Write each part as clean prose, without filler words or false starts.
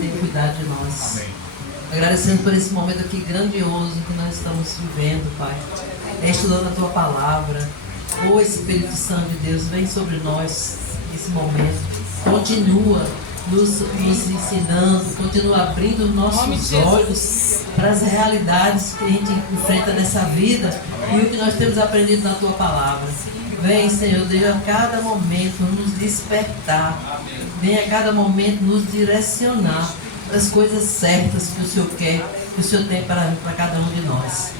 tem cuidado de nós. Amém. Agradecendo por esse momento aqui grandioso que nós estamos vivendo, Pai. Estudando a Tua Palavra. Ô Espírito Santo de Deus, vem sobre nós nesse momento. Continua nos ensinando, continua abrindo os nossos olhos para as realidades que a gente enfrenta nessa vida e o que nós temos aprendido na Tua Palavra. Vem, Senhor Deus, a cada momento nos despertar. Vem a cada momento nos direcionar para as coisas certas que o Senhor quer, que o Senhor tem para cada um de nós.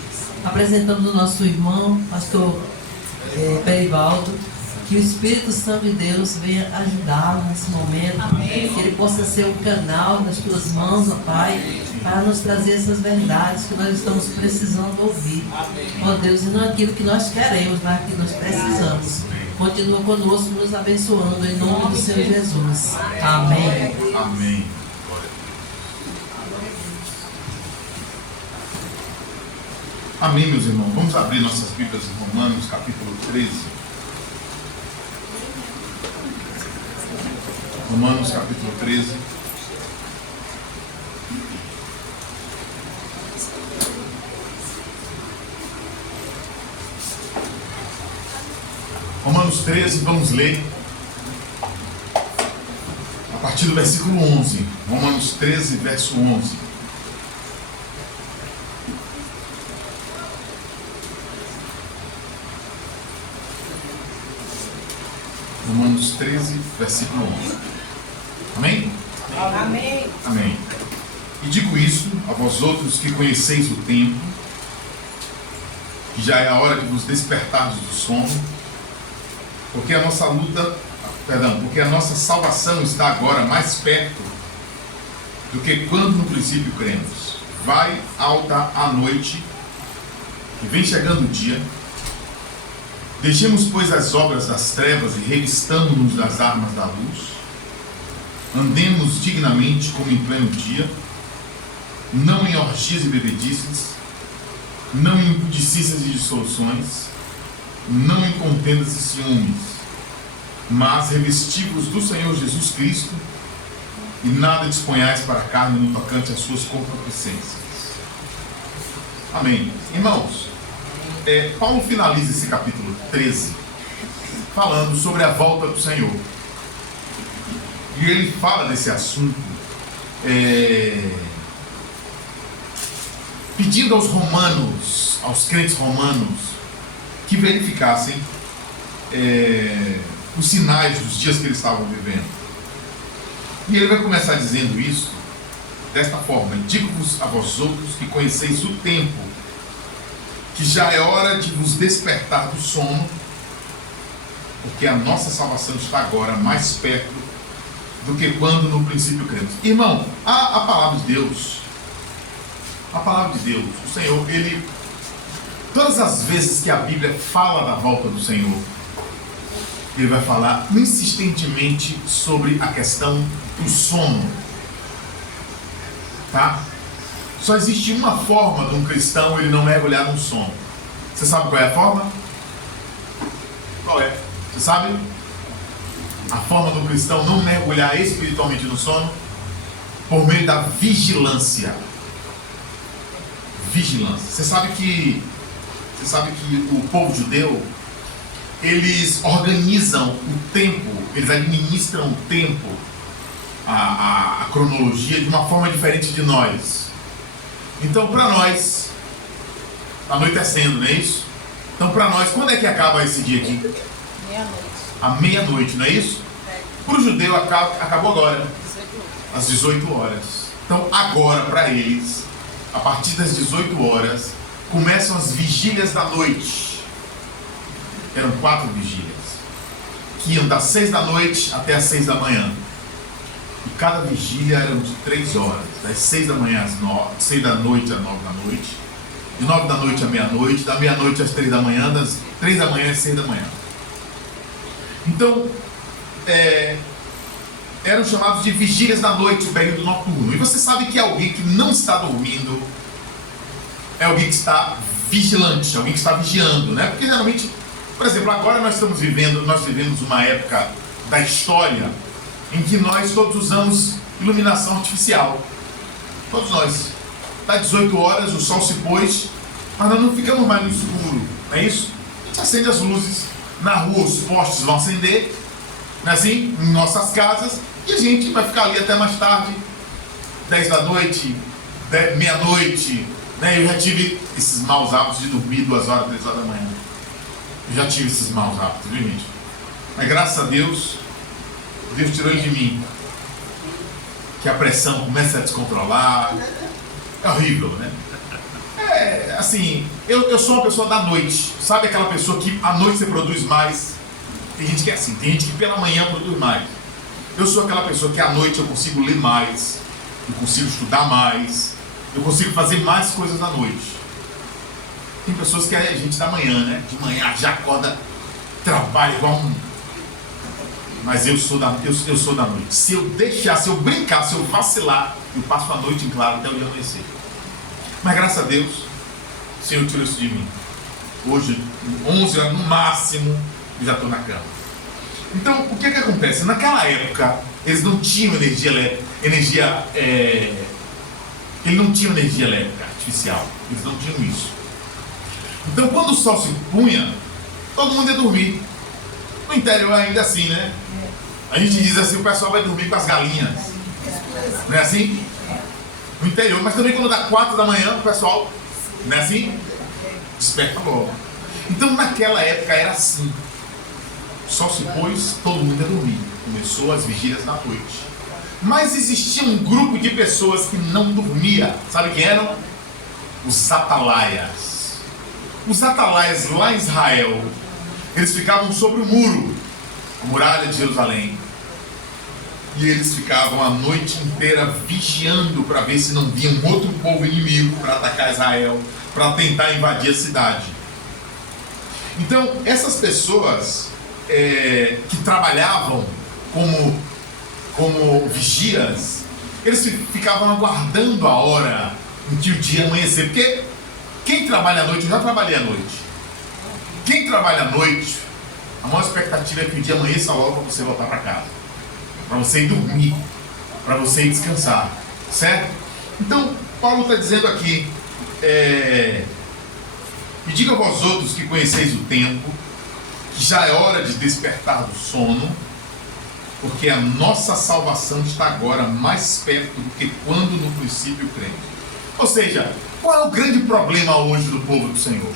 Apresentamos o nosso irmão, pastor Perivaldo, que o Espírito Santo de Deus venha ajudá-lo nesse momento. Amém. Que ele possa ser um canal nas tuas mãos, ó Pai, para nos trazer essas verdades que nós estamos precisando ouvir. Ó Deus, e não aquilo que nós queremos, mas aquilo que nós precisamos. Continua conosco, nos abençoando, em nome do Senhor Jesus. Amém. Amém. Amém, meus irmãos. Vamos abrir nossas Bíblias em Romanos, capítulo 13. Romanos, capítulo 13. Romanos 13, vamos ler a partir do versículo 11. Romanos 13, verso 11. Romanos 13, versículo 11. Amém? Amém. Amém. E digo isso a vós outros que conheceis o tempo, que já é a hora de vos despertardes do sono, porque a nossa porque a nossa salvação está agora mais perto do que quando no princípio cremos. Vai alta a noite, e vem chegando o dia. Deixemos, pois, as obras das trevas e revistamo-nos das armas da luz. Andemos dignamente como em pleno dia, não em orgias e bebedices, não em impudicícias e dissoluções, não em contendas e ciúmes, mas revesti-vos do Senhor Jesus Cristo e nada disponhais para a carne no tocante às suas concupiscências. Amém. Irmãos, Paulo finaliza esse capítulo 13 falando sobre a volta do Senhor. E ele fala desse assunto pedindo aos romanos, aos crentes romanos, que verificassem os sinais dos dias que eles estavam vivendo. E ele vai começar dizendo isso desta forma: digo-vos a vós outros que conheceis o tempo, que já é hora de vos despertar do sono, porque a nossa salvação está agora mais perto do que quando no princípio cremos. Irmão, a palavra de Deus, o Senhor, Ele, todas as vezes que a Bíblia fala da volta do Senhor, Ele vai falar insistentemente sobre a questão do sono, tá? Só existe uma forma de um cristão ele não mergulhar num sono. Você sabe qual é a forma? Qual é? Você sabe? A forma do cristão não mergulhar espiritualmente no sono? Por meio da vigilância. Vigilância. Você sabe que o povo judeu, eles organizam o tempo, eles administram o tempo, a cronologia de uma forma diferente de nós. Então, para nós, está anoitecendo, não é isso? Então, para nós, quando é que acaba esse dia aqui? Meia-noite. À meia-noite, não é isso? Para o judeu, acabou agora, às 18 horas. Então, agora, para eles, a partir das 18 horas, começam as vigílias da noite. Eram 4 vigílias, que iam das 6 da noite até as 6 da manhã. E cada vigília era de 3 horas, das 6 da manhã às 9, 6 da noite às 9 da noite, de 9 da noite à meia-noite, da meia-noite às 3 da manhã, das 3 da manhã às 6 da manhã. Então, eram chamados de vigílias da noite, o período noturno. E você sabe que alguém que não está dormindo é alguém que está vigilante, alguém que está vigiando, né? Porque geralmente, por exemplo, agora nós vivemos uma época da história em que nós todos usamos iluminação artificial. Todos nós. Dá 18 horas, o sol se pôs, mas nós não ficamos mais no escuro, não é isso? A gente acende as luzes, na rua os postes vão acender, não é assim? Em nossas casas, e a gente vai ficar ali até mais tarde, 10 da noite, meia-noite, né? Eu já tive esses maus hábitos de dormir 2 horas, 3 horas da manhã. Eu já tive esses maus hábitos, viu, gente? Mas graças a Deus, Deus tirou ele de mim. Que a pressão começa a descontrolar. É horrível, né? É, assim, eu sou uma pessoa da noite. Sabe aquela pessoa que à noite você produz mais? Tem gente que é assim, tem gente que pela manhã produz mais. Eu sou aquela pessoa que à noite eu consigo ler mais, eu consigo estudar mais, eu consigo fazer mais coisas à noite. Tem pessoas que é gente da manhã, né? De manhã já acorda, trabalha igual um... Mas eu sou da noite. Se eu deixar, se eu brincar, se eu vacilar, eu passo a noite em claro até o dia amanhecer. Mas graças a Deus, o Senhor tirou isso de mim. Hoje, 11 horas no máximo, eu já estou na cama. Então, o que acontece? Naquela época, eles não tinham energia elétrica. Eles não tinham energia elétrica artificial. Eles não tinham isso. Então, quando o sol se punha, todo mundo ia dormir. No interior ainda assim, né? A gente diz assim, o pessoal vai dormir com as galinhas. Não é assim? No interior, mas também quando dá 4 da manhã, o pessoal, não é assim? Desperta logo. Então naquela época era assim. O sol se pôs, todo mundo ia dormir. Começou as vigílias da noite. Mas existia um grupo de pessoas que não dormia. Sabe quem eram? Os atalaias. Os atalaias lá em Israel, eles ficavam sobre o muro, a muralha de Jerusalém. E eles ficavam a noite inteira vigiando para ver se não vinha um outro povo inimigo para atacar Israel, para tentar invadir a cidade. Então, essas pessoas que trabalhavam como vigias, eles ficavam aguardando a hora em que o dia amanhecer. Porque quem trabalha à noite, eu já trabalhei à noite. Quem trabalha à noite, a maior expectativa é que o dia amanheça logo para você voltar para casa, para você ir dormir, para você ir descansar, certo? Então, Paulo está dizendo aqui, e diga a vós outros que conheceis o tempo, que já é hora de despertar do sono, porque a nossa salvação está agora mais perto do que quando no princípio cremos. Ou seja, qual é o grande problema hoje do povo do Senhor?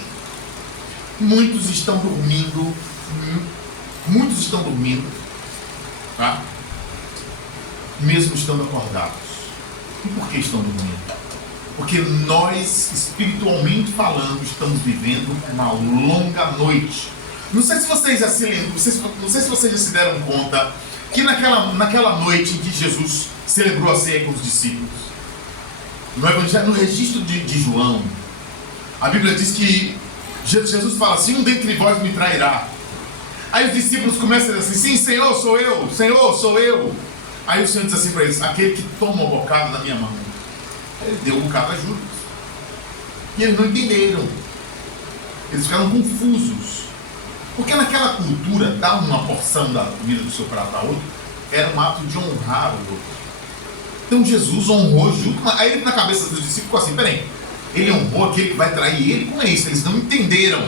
Muitos estão dormindo, tá? Mesmo estando acordados. E por que estão dormindo? Porque nós, espiritualmente falando, estamos vivendo uma longa noite. Não sei se vocês já se lembram, não sei se vocês já se deram conta que naquela noite em que Jesus celebrou a ceia com os discípulos, no registro de João, a Bíblia diz que Jesus fala assim: um dentre vós me trairá. Aí os discípulos começam a dizer assim: sim, Senhor, sou eu, Senhor, sou eu. Aí o Senhor diz assim para eles: aquele que toma o bocado da minha mão. Ele deu um bocado a Judas. E eles não entenderam. Eles ficaram confusos. Porque naquela cultura, dar uma porção da comida do seu prato a outro era um ato de honrar o outro. Então Jesus honrou junto. Aí na cabeça dos discípulos ficou assim: peraí, ele honrou aquele que vai trair ele? Como é isso? Eles não entenderam.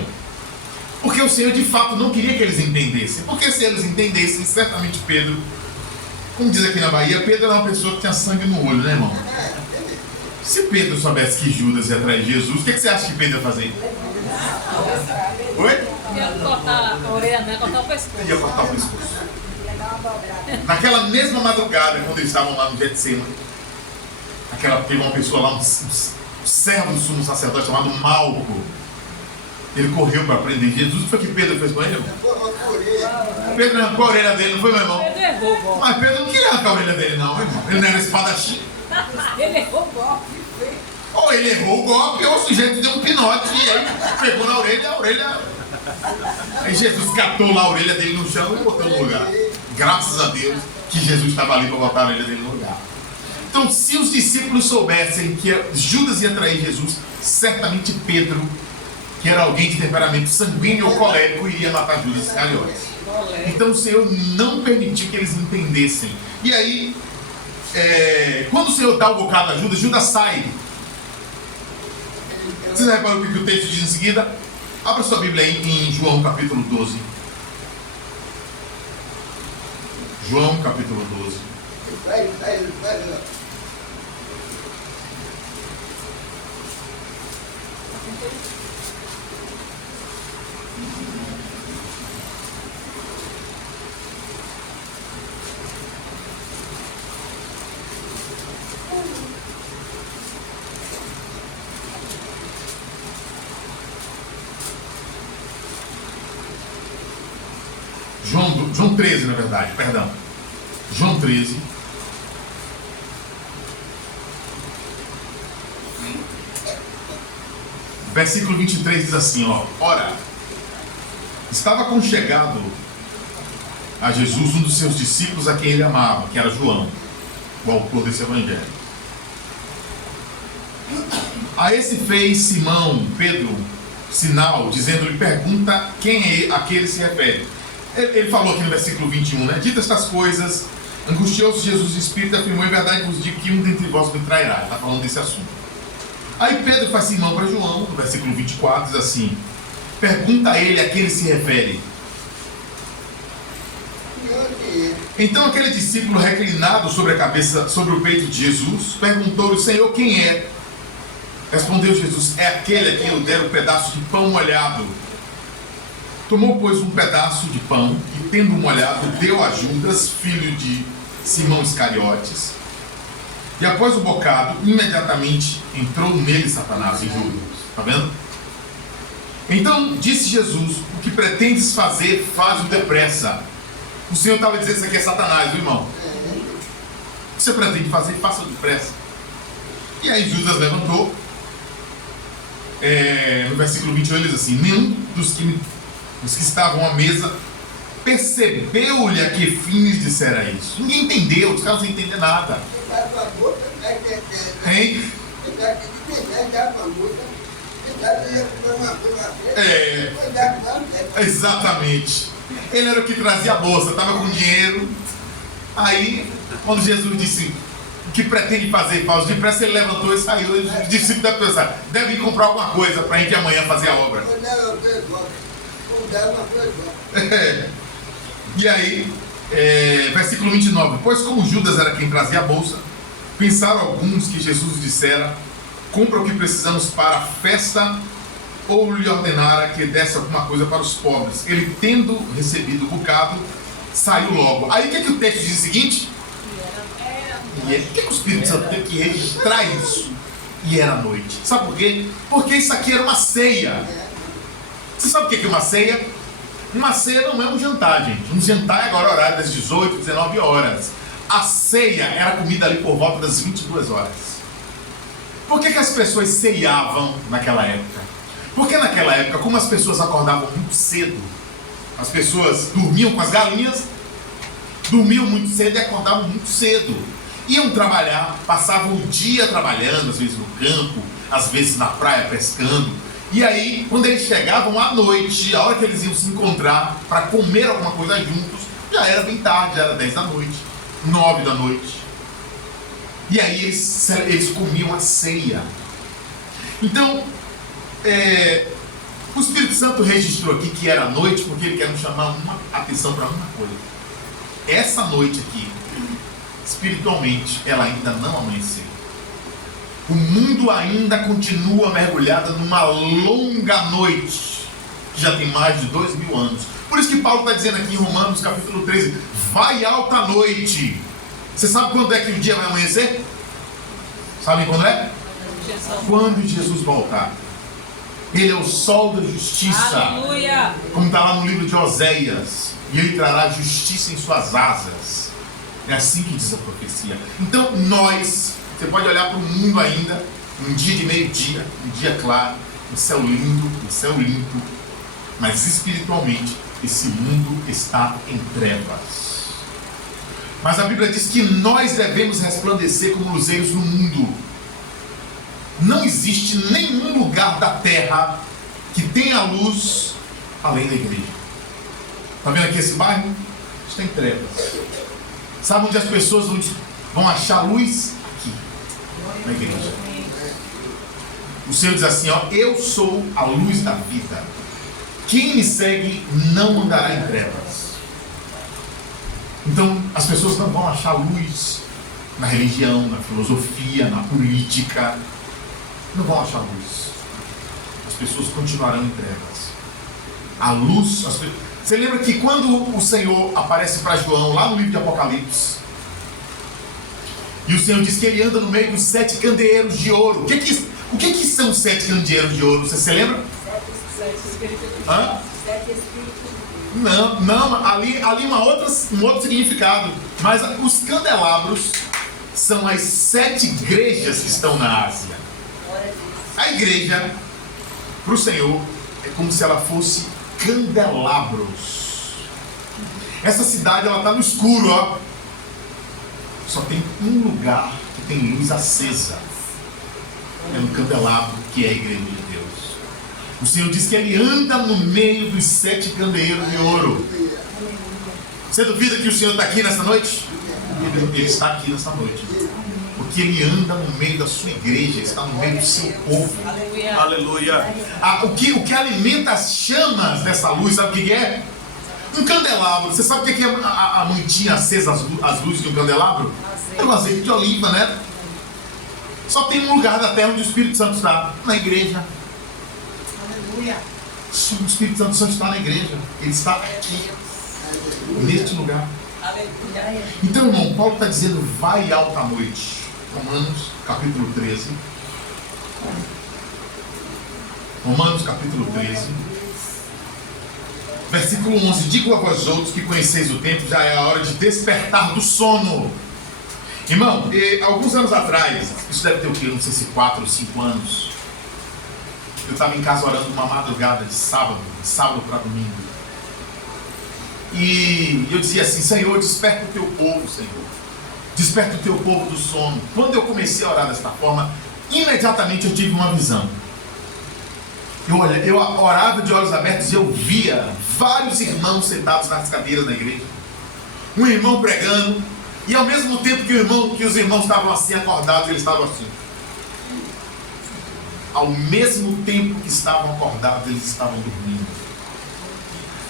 Porque o Senhor de fato não queria que eles entendessem. Porque se eles entendessem, certamente Pedro, como diz aqui na Bahia, Pedro era uma pessoa que tinha sangue no olho, né, irmão? Se Pedro soubesse que Judas ia trair Jesus, o que você acha que Pedro ia fazer? Oi? Ia cortar a orelha, né? Cortar o pescoço. Ia cortar o pescoço. Naquela mesma madrugada, quando eles estavam lá no Getsemane, teve uma pessoa lá, um servo do sumo sacerdote chamado Malco. Ele correu para prender Jesus. O que foi que Pedro fez com ele, irmão? Pedro arrancou a orelha dele, não foi, meu irmão? Pedro errou o golpe. Mas Pedro não queria arrancar a orelha dele, não, meu irmão. Ele não era espadachim. Ele errou o golpe. Ou ele errou o golpe, ou o sujeito deu um pinote e aí pegou na orelha, a orelha. Aí Jesus catou lá a orelha dele no chão e botou no lugar. Graças a Deus que Jesus estava ali para botar a orelha dele no lugar. Então, se os discípulos soubessem que Judas ia trair Jesus, certamente Pedro, que era alguém de temperamento sanguíneo ou colérico, iria matar Judas Iscariotes. Então o Senhor não permitiu que eles entendessem. E aí, quando o Senhor dá o bocado a Judas, Judas sai. Vocês reparam o que o texto diz em seguida? Abra sua Bíblia aí em João capítulo 12. João capítulo 12. João 13, na verdade, perdão. João 13. Versículo 23 diz assim, ó. Ora, estava conchegado a Jesus um dos seus discípulos a quem ele amava, que era João, o autor desse evangelho. A esse fez Simão, Pedro, sinal, dizendo-lhe, pergunta quem é a que ele se refere. Ele falou aqui no versículo 21, né? Dito estas coisas, angustiou-se Jesus de espírito e afirmou, em verdade vos digo que um dentre vós me trairá. Ele está falando desse assunto. Aí Pedro faz Simão para João, no versículo 24, diz assim, pergunta a ele a que ele se refere. Então aquele discípulo reclinado sobre a cabeça, sobre o peito de Jesus, perguntou-lhe, Senhor, quem é? Respondeu Jesus, é aquele a quem eu der um pedaço de pão molhado. Tomou, pois, um pedaço de pão e, tendo molhado, deu a Judas, filho de Simão Iscariotes. E após o bocado, imediatamente entrou nele Satanás em Judas. Está vendo? Então disse Jesus, o que pretendes fazer, faz-o depressa. O Senhor estava dizendo, isso aqui é Satanás, viu, irmão? O que você pretende fazer, faça depressa. E aí Judas levantou. No versículo 21 ele diz assim, nenhum dos que estavam à mesa percebeu-lhe a que fim lhes dissera isso. Ninguém entendeu, os caras não entendem nada. Hein? Exatamente. Ele era o que trazia a bolsa, estava com dinheiro. Aí, quando Jesus disse o que pretende fazer, faz depressa, ele levantou e saiu. Os discípulos devem pensar, deve ir comprar alguma coisa para a gente amanhã fazer a obra. E aí, versículo 29, pois como Judas era quem trazia a bolsa, pensaram alguns que Jesus dissera, compra o que precisamos para a festa, ou lhe ordenara que desse alguma coisa para os pobres. Ele, tendo recebido o bocado, saiu logo. Aí o que o texto diz o seguinte? O que o Espírito Santo teve que registrar isso? E era noite. Sabe por quê? Porque isso aqui era uma ceia. Você sabe o que é uma ceia? Uma ceia não é um jantar, gente. Um jantar é agora horário das 18, 19 horas. A ceia era comida ali por volta das 22 horas. Por que as pessoas ceiavam naquela época? Porque naquela época, como as pessoas acordavam muito cedo, as pessoas dormiam com as galinhas, dormiam muito cedo e acordavam muito cedo. Iam trabalhar, passavam o dia trabalhando, às vezes no campo, às vezes na praia pescando. E aí, quando eles chegavam à noite, a hora que eles iam se encontrar para comer alguma coisa juntos, já era bem tarde, já era 10 da noite, 9 da noite. E aí eles comiam a ceia. Então, o Espírito Santo registrou aqui que era noite porque ele quer nos chamar atenção para uma coisa. Essa noite aqui, espiritualmente, ela ainda não amanheceu. O mundo ainda continua mergulhado numa longa noite, que já tem mais de 2000 anos. Por isso que Paulo está dizendo aqui em Romanos capítulo 13, vai alta noite. Você sabe quando é que o dia vai amanhecer? Sabem quando é? Quando Jesus voltar. Ele é o sol da justiça. Aleluia! Como está lá no livro de Oséias. E ele trará justiça em suas asas. É assim que diz a profecia. Então você pode olhar para o mundo ainda, um dia de meio-dia, um dia claro, um céu lindo, um céu limpo, mas espiritualmente esse mundo está em trevas. Mas a Bíblia diz que nós devemos resplandecer como luzeiros no mundo. Não existe nenhum lugar da terra que tenha luz além da igreja. Está vendo aqui esse bairro? Está em trevas. Sabe onde as pessoas vão achar luz aqui, na igreja. O Senhor diz assim, ó, eu sou a luz da vida. Quem me segue não andará em trevas. Então, as pessoas não vão achar luz na religião, na filosofia, na política. Não vão achar luz. As pessoas continuarão em trevas. A luz... Você lembra que quando o Senhor aparece para João, lá no livro de Apocalipse, e o Senhor diz que ele anda no meio dos 7 candeeiros de ouro. O que são 7 candeeiros de ouro? Você lembra? 7 espíritos. Hã? 7 espíritos. Não, ali um outro significado. Mas os candelabros são as 7 igrejas que estão na Ásia. A igreja, para o Senhor, é como se ela fosse candelabros. Essa cidade, ela está no escuro, ó. Só tem um lugar que tem luz acesa. É no candelabro, que é a igreja de Deus. O Senhor diz que ele anda no meio dos 7 candeeiros de ouro. Você duvida que o Senhor está aqui nessa noite? Ele está aqui nessa noite. Porque ele anda no meio da sua igreja, está no meio do seu povo. Aleluia. Aleluia. O que alimenta as chamas dessa luz, sabe o que é? Um candelabro. Você sabe o que é a mantinha acesa, as luzes de um candelabro? É o azeite de oliva, né? Só tem um lugar da terra onde o Espírito Santo está, na igreja. Aleluia. O Espírito Santo está na igreja. Ele está aqui, neste lugar. Aleluia. Então, irmão, Paulo está dizendo, vai alta noite. Romanos, capítulo 13. Romanos, capítulo 13. Versículo 11. Digo a vós outros que conheceis o tempo, já é a hora de despertar do sono. Irmão, alguns anos atrás, isso deve ter o quê? Não sei se 4 ou 5 anos. Eu estava em casa orando uma madrugada de sábado para domingo. E eu dizia assim, Senhor, desperta o teu povo, Senhor. Desperta o teu povo do sono. Quando eu comecei a orar desta forma, imediatamente eu tive uma visão. Eu orava de olhos abertos e eu via vários irmãos sentados nas cadeiras da igreja. Um irmão pregando, e ao mesmo tempo que os irmãos estavam assim acordados, eles estavam assim. Ao mesmo tempo que estavam acordados, eles estavam dormindo.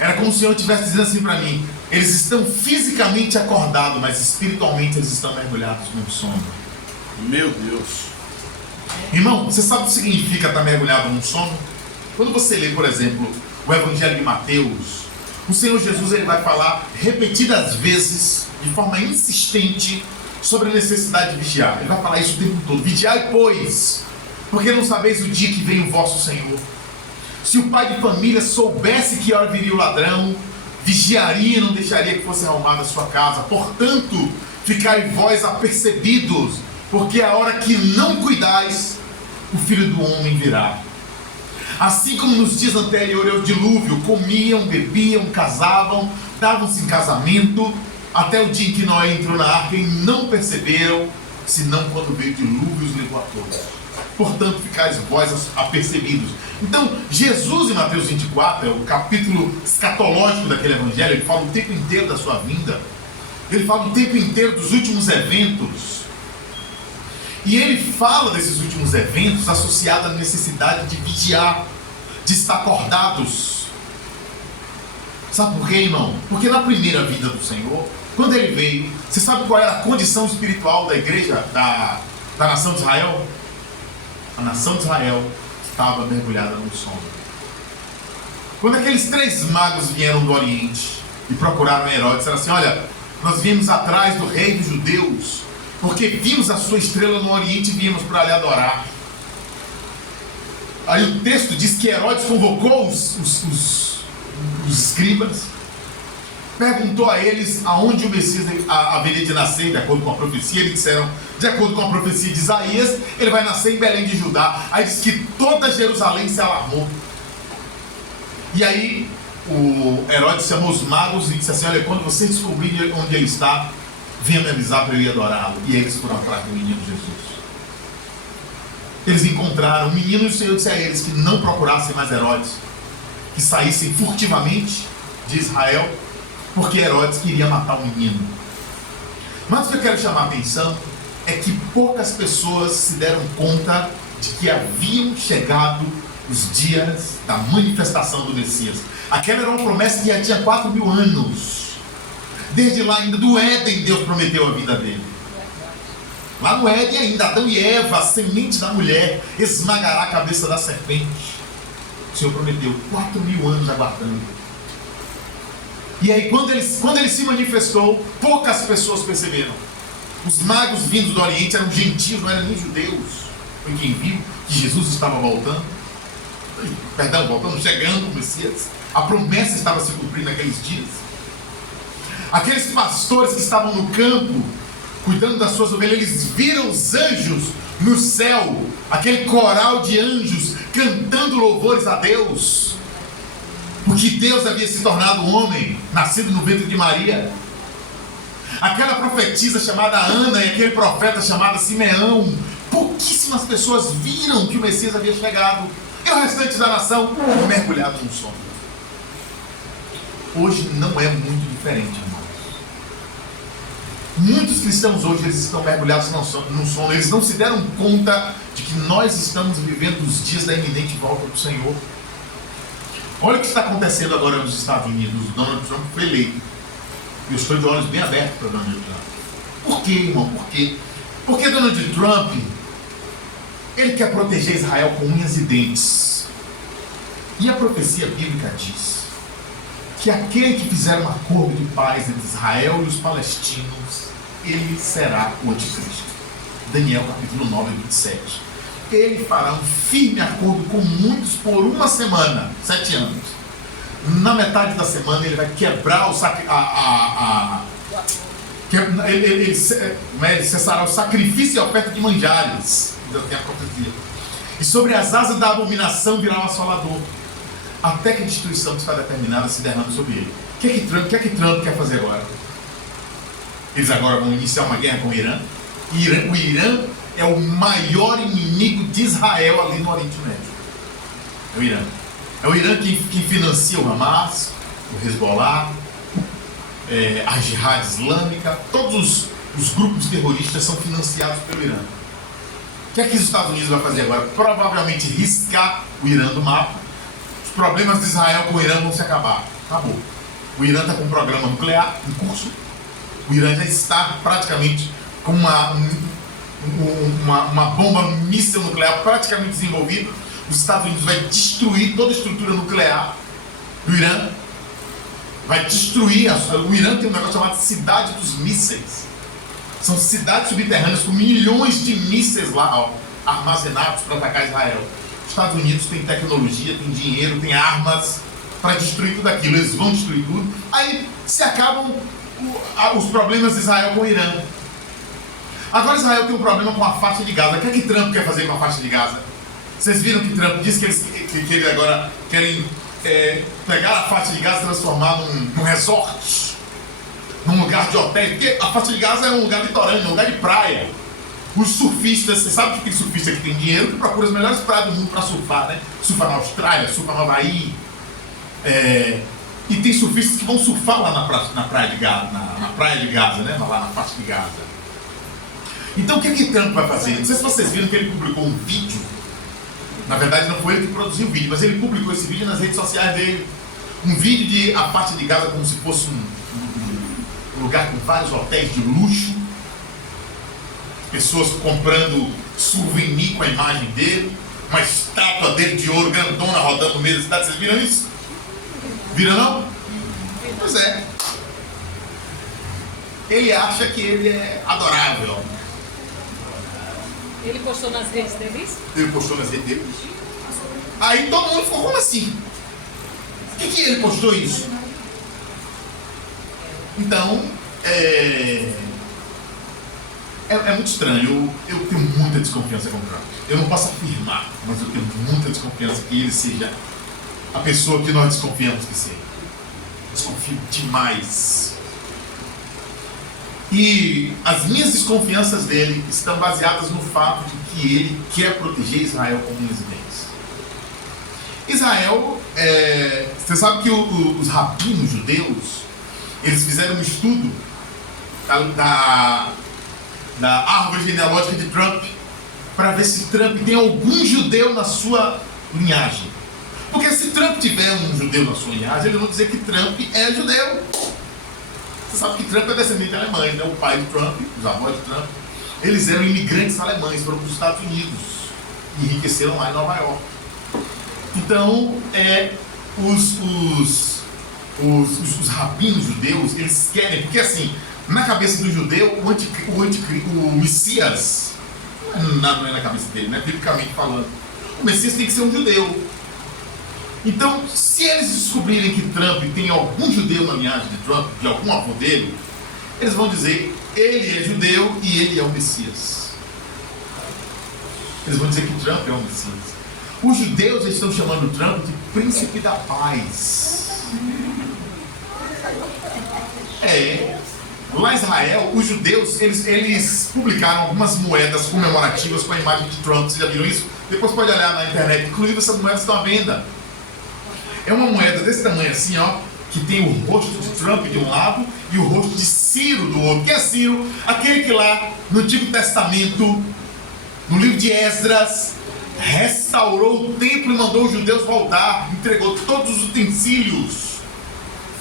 Era como se o Senhor estivesse dizendo assim para mim, eles estão fisicamente acordados, mas espiritualmente eles estão mergulhados num sono. Meu Deus. Irmão, você sabe o que significa estar mergulhado num sono? Quando você lê, por exemplo, o Evangelho de Mateus, o Senhor Jesus ele vai falar repetidas vezes, de forma insistente, sobre a necessidade de vigiar. Ele vai falar isso o tempo todo. Vigiai, pois, porque não sabeis o dia que vem o vosso Senhor. Se o pai de família soubesse que hora viria o ladrão, vigiaria e não deixaria que fosse arrumada a sua casa. Portanto, ficai vós apercebidos, porque a hora que não cuidais, o Filho do Homem virá. Assim como nos dias anteriores ao dilúvio, comiam, bebiam, casavam, davam-se em casamento, até o dia em que Noé entrou na arca e não perceberam, senão quando veio o dilúvio os levou a todos. Portanto, ficais vós apercebidos. Então, Jesus em Mateus 24, é o capítulo escatológico daquele evangelho, ele fala o tempo inteiro da sua vinda. Ele fala o tempo inteiro dos últimos eventos. E ele fala desses últimos eventos associados à necessidade de vigiar, de estar acordados. Sabe por quê, irmão? Porque na primeira vinda do Senhor, quando ele veio, você sabe qual era a condição espiritual da igreja, da nação de Israel? A nação de Israel estava mergulhada no sono. Quando aqueles 3 magos vieram do Oriente e procuraram Herodes, disseram assim, olha, nós viemos atrás do rei dos judeus, porque vimos a sua estrela no Oriente e viemos para lhe adorar. Aí o texto diz que Herodes convocou os escribas, perguntou a eles aonde o Messias haveria de nascer, de acordo com a profecia. Eles disseram, de acordo com a profecia de Isaías, ele vai nascer em Belém de Judá. Aí diz que toda Jerusalém se alarmou. E aí o Herodes chamou os magos e disse assim, olha, quando você descobrir onde ele está, venha me avisar para eu ir adorá-lo. E aí eles foram atrás do menino Jesus. Eles encontraram o menino e o Senhor disse a eles que não procurassem mais Herodes, que saíssem furtivamente de Israel, porque Herodes queria matar o menino. Mas o que eu quero chamar a atenção é que poucas pessoas se deram conta de que haviam chegado os dias da manifestação do Messias. Aquela era uma promessa que já tinha 4.000 anos. Desde lá ainda do Éden, Deus prometeu a vida dele. Lá no Éden ainda, Adão e Eva, a semente da mulher, esmagará a cabeça da serpente. O Senhor prometeu, 4.000 anos aguardando. E aí quando ele se manifestou, poucas pessoas perceberam. Os magos vindos do Oriente eram gentios, não eram nem judeus. Foi quem viu que Jesus estava voltando. Chegando o Messias. A promessa estava se cumprindo naqueles dias. Aqueles pastores que estavam no campo, cuidando das suas ovelhas, eles viram os anjos no céu, aquele coral de anjos cantando louvores a Deus, porque Deus havia se tornado homem, nascido no ventre de Maria. Aquela profetisa chamada Ana e aquele profeta chamado Simeão, pouquíssimas pessoas viram que o Messias havia chegado, e o restante da nação mergulhado no sono. Hoje não é muito diferente, irmãos. Muitos cristãos hoje eles estão mergulhados no sono. Eles não se deram conta de que nós estamos vivendo os dias da iminente volta do Senhor. Olha o que está acontecendo agora nos Estados Unidos. Donald Trump foi eleito. Eu estou de olhos bem abertos para Donald Trump. Por quê, irmão? Por quê? Porque Donald Trump, ele quer proteger Israel com unhas e dentes. E a profecia bíblica diz que aquele que fizer um acordo de paz entre Israel e os palestinos, ele será o anticristo. Daniel capítulo 9, 27. Ele fará um firme acordo com muitos por uma semana, 7 anos. Na metade da semana ele vai quebrar ele cessará o sacrifício e a oferta de manjares. E sobre as asas da abominação virá um assolador, até que a destruição que está determinada se derrame sobre ele. O que é que Trump quer fazer agora? Eles agora vão iniciar uma guerra com o Irã. O Irã é o maior inimigo de Israel ali no Oriente Médio. É o Irã. É o Irã que financia o Hamas, o Hezbollah, a Jihad Islâmica. Todos os grupos terroristas são financiados pelo Irã. O que é que os Estados Unidos vai fazer agora? Provavelmente riscar o Irã do mapa. Os problemas de Israel com o Irã vão se acabar. Acabou. O Irã está com um programa nuclear em curso. O Irã já está praticamente com uma bomba míssil nuclear praticamente desenvolvida. Os Estados Unidos vai destruir toda a estrutura nuclear do Irã. Vai destruir. O Irã tem um negócio chamado Cidade dos Mísseis. São cidades subterrâneas com milhões de mísseis lá, armazenados para atacar Israel. Os Estados Unidos têm tecnologia, tem dinheiro, tem armas para destruir tudo aquilo. Eles vão destruir tudo. Aí se acabam os problemas de Israel com o Irã. Agora Israel tem um problema com a faixa de Gaza. O que é que Trump quer fazer com a faixa de Gaza? Vocês viram que Trump disse que eles agora querem pegar a faixa de Gaza e transformar num resort, num lugar de hotel, porque a faixa de Gaza é um lugar litorâneo, um lugar de praia. Os surfistas, você sabe que tem surfista que tem dinheiro que procura as melhores praias do mundo para surfar, né? Surfa na Austrália, surfa no Havaí. E tem surfistas que vão surfar lá na praia de Gaza, na praia de Gaza, né? Lá na faixa de Gaza. Então o que é que Trump vai fazer? Não sei se vocês viram que ele publicou um vídeo. Na verdade não foi ele que produziu o vídeo, mas ele publicou esse vídeo nas redes sociais dele. Um vídeo de a faixa de Gaza como se fosse um lugar com vários hotéis de luxo. Pessoas comprando souvenir com a imagem dele. Uma estátua dele de ouro grandona rodando no meio da cidade. Vocês viram isso? Viram não? Pois é. Ele acha que ele é adorável. Ele postou nas redes dele? Ele postou nas redes dele. Aí todo mundo falou, como assim? Por que ele postou isso? Então, é muito estranho. Eu tenho muita desconfiança com o Trump. Eu não posso afirmar, mas eu tenho muita desconfiança que ele seja a pessoa que nós desconfiamos que seja. Desconfio demais. E as minhas desconfianças dele estão baseadas no fato de que ele quer proteger Israel como residência. Israel, você sabe que os rabinos judeus, eles fizeram um estudo da árvore genealógica de Trump, para ver se Trump tem algum judeu na sua linhagem. Porque se Trump tiver um judeu na sua linhagem, eles vão dizer que Trump é judeu. Você sabe que Trump é descendente de alemães, né? O pai de Trump, os avós de Trump, eles eram imigrantes alemães, foram para os Estados Unidos e enriqueceram lá em Nova York. Então, os rabinos judeus, eles querem, porque assim, na cabeça do judeu, o Messias, não é na cabeça dele, né? Biblicamente falando, o Messias tem que ser um judeu. Então, se eles descobrirem que Trump tem algum judeu na linhagem de Trump, de algum avô dele, eles vão dizer, ele é judeu e ele é o Messias. Eles vão dizer que Trump é o Messias. Os judeus estão chamando Trump de príncipe da paz. Lá em Israel, os judeus, eles publicaram algumas moedas comemorativas com a imagem de Trump. Vocês já viram isso? Depois pode olhar na internet. Inclusive, essas moedas estão à venda. É uma moeda desse tamanho assim, ó, que tem o rosto de Trump de um lado e o rosto de Ciro do outro. Que é Ciro? Aquele que lá no Antigo Testamento, no livro de Esdras, restaurou o templo e mandou os judeus voltar, entregou todos os utensílios.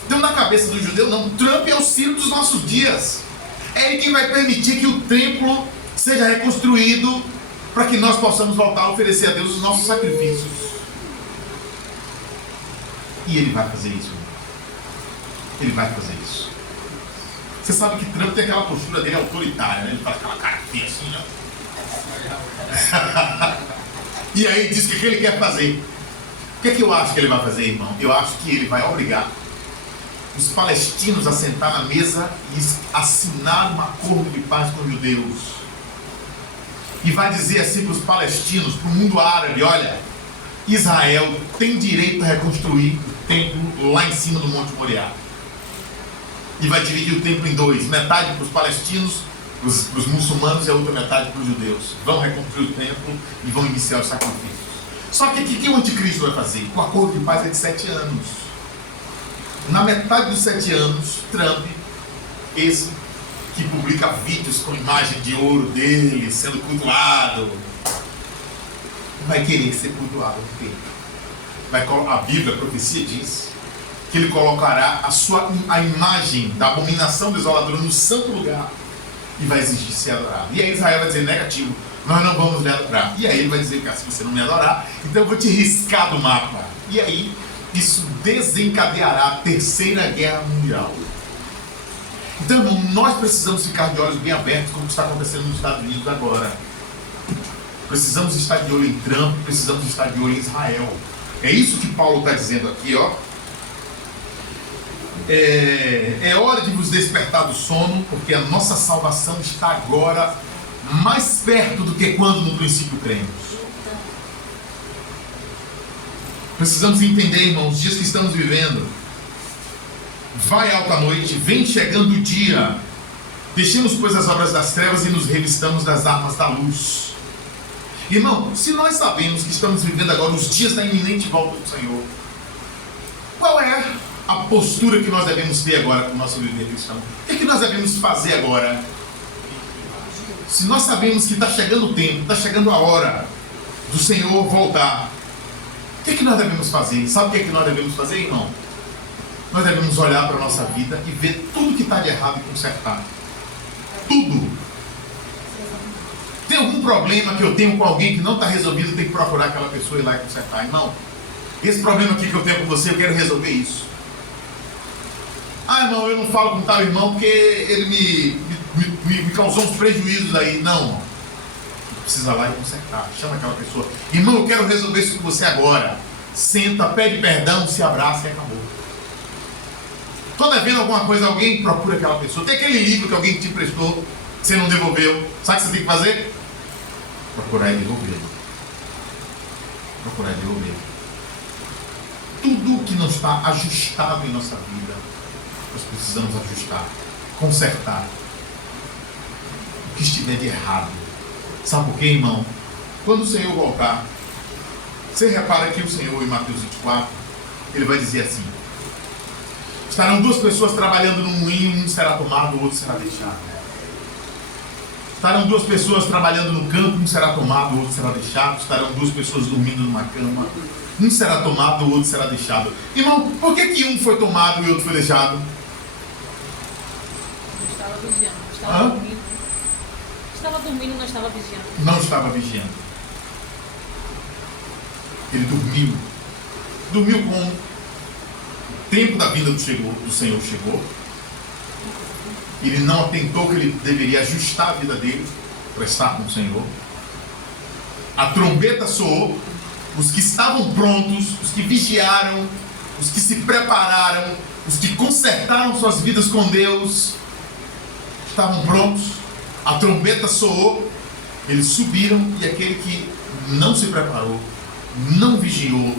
Então, na cabeça do judeu, não, Trump é o Ciro dos nossos dias. É ele quem vai permitir que o templo seja reconstruído para que nós possamos voltar a oferecer a Deus os nossos sacrifícios. E ele vai fazer isso. Ele vai fazer isso. Você sabe que Trump tem aquela postura dele autoritária, né? Ele faz aquela cara feia assim, ó. E aí diz que ele quer fazer. O que é que eu acho que ele vai fazer, irmão? Eu acho que ele vai obrigar os palestinos a sentar na mesa e assinar um acordo de paz com os judeus. E vai dizer assim para os palestinos, para o mundo árabe, olha, Israel tem direito a reconstruir o templo lá em cima do Monte Moriá. E vai dividir o templo em dois, metade para os palestinos, os muçulmanos, e a outra metade para os judeus. Vão reconstruir o templo e vão iniciar os sacrifícios. Só que o que o anticristo vai fazer? O acordo de paz é de 7 anos. Na metade dos 7 anos, Trump, esse que publica vídeos com imagem de ouro dele sendo cultuado, vai querer ser cultuado no templo. A Bíblia, a profecia diz que ele colocará a imagem da abominação desoladora no santo lugar e vai exigir ser adorado. E aí Israel vai dizer negativo, nós não vamos lhe adorar. E aí ele vai dizer que se você não me adorar, então eu vou te riscar do mapa. E aí isso desencadeará a Terceira Guerra Mundial. Então, irmão, nós precisamos ficar de olhos bem abertos como está acontecendo nos Estados Unidos agora. Precisamos estar de olho em Trump, precisamos estar de olho em Israel. É isso que Paulo está dizendo aqui, ó. É hora de vos despertar do sono, porque a nossa salvação está agora mais perto do que quando no princípio cremos. Precisamos entender, irmãos, os dias que estamos vivendo. Vai alta noite, vem chegando o dia. Deixemos, pois, as obras das trevas e nos revistamos das armas da luz. Irmão, se nós sabemos que estamos vivendo agora os dias da iminente volta do Senhor, qual é a postura que nós devemos ter agora com o nosso viver cristão? O que nós devemos fazer agora? Se nós sabemos que está chegando o tempo, está chegando a hora do Senhor voltar, o que nós devemos fazer? Sabe o que nós devemos fazer, irmão? Nós devemos olhar para a nossa vida e ver tudo que está de errado e consertar. Tudo. Tem algum problema que eu tenho com alguém que não está resolvido, eu tenho que procurar aquela pessoa e ir lá e consertar. Irmão, esse problema aqui que eu tenho com você, eu quero resolver isso. Ah, irmão, eu não falo com tal irmão porque ele me causou uns prejuízos aí. Não, irmão. Precisa lá e consertar. Chama aquela pessoa. Irmão, eu quero resolver isso com você agora. Senta, pede perdão, se abraça e acabou. Estou devendo alguma coisa a alguém? Procura aquela pessoa. Tem aquele livro que alguém te emprestou, você não devolveu. Sabe o que você tem que fazer? Procurar e devolver. Procurar e devolver. Tudo que não está ajustado em nossa vida, nós precisamos ajustar, consertar. O que estiver de errado. Sabe por quê, irmão? Quando o Senhor voltar, você repara que o Senhor, em Mateus 24, ele vai dizer assim: Estarão duas pessoas trabalhando no moinho, um será tomado, o outro será deixado. Estarão duas pessoas trabalhando no campo, um será tomado, o outro será deixado. Estarão duas pessoas dormindo numa cama, um será tomado, o outro será deixado. Irmão, por que um foi tomado e o outro foi deixado? Não estava vigiando, não Hã? estava dormindo. Estava dormindo, não estava vigiando. Não estava vigiando. Ele dormiu. Dormiu com o tempo da vinda do Senhor chegou. Ele não atentou que ele deveria ajustar a vida dele para estar com o Senhor. A trombeta soou. Os que estavam prontos, os que vigiaram, os que se prepararam, os que consertaram suas vidas com Deus, estavam prontos. A trombeta soou. Eles subiram e aquele que não se preparou, não vigiou,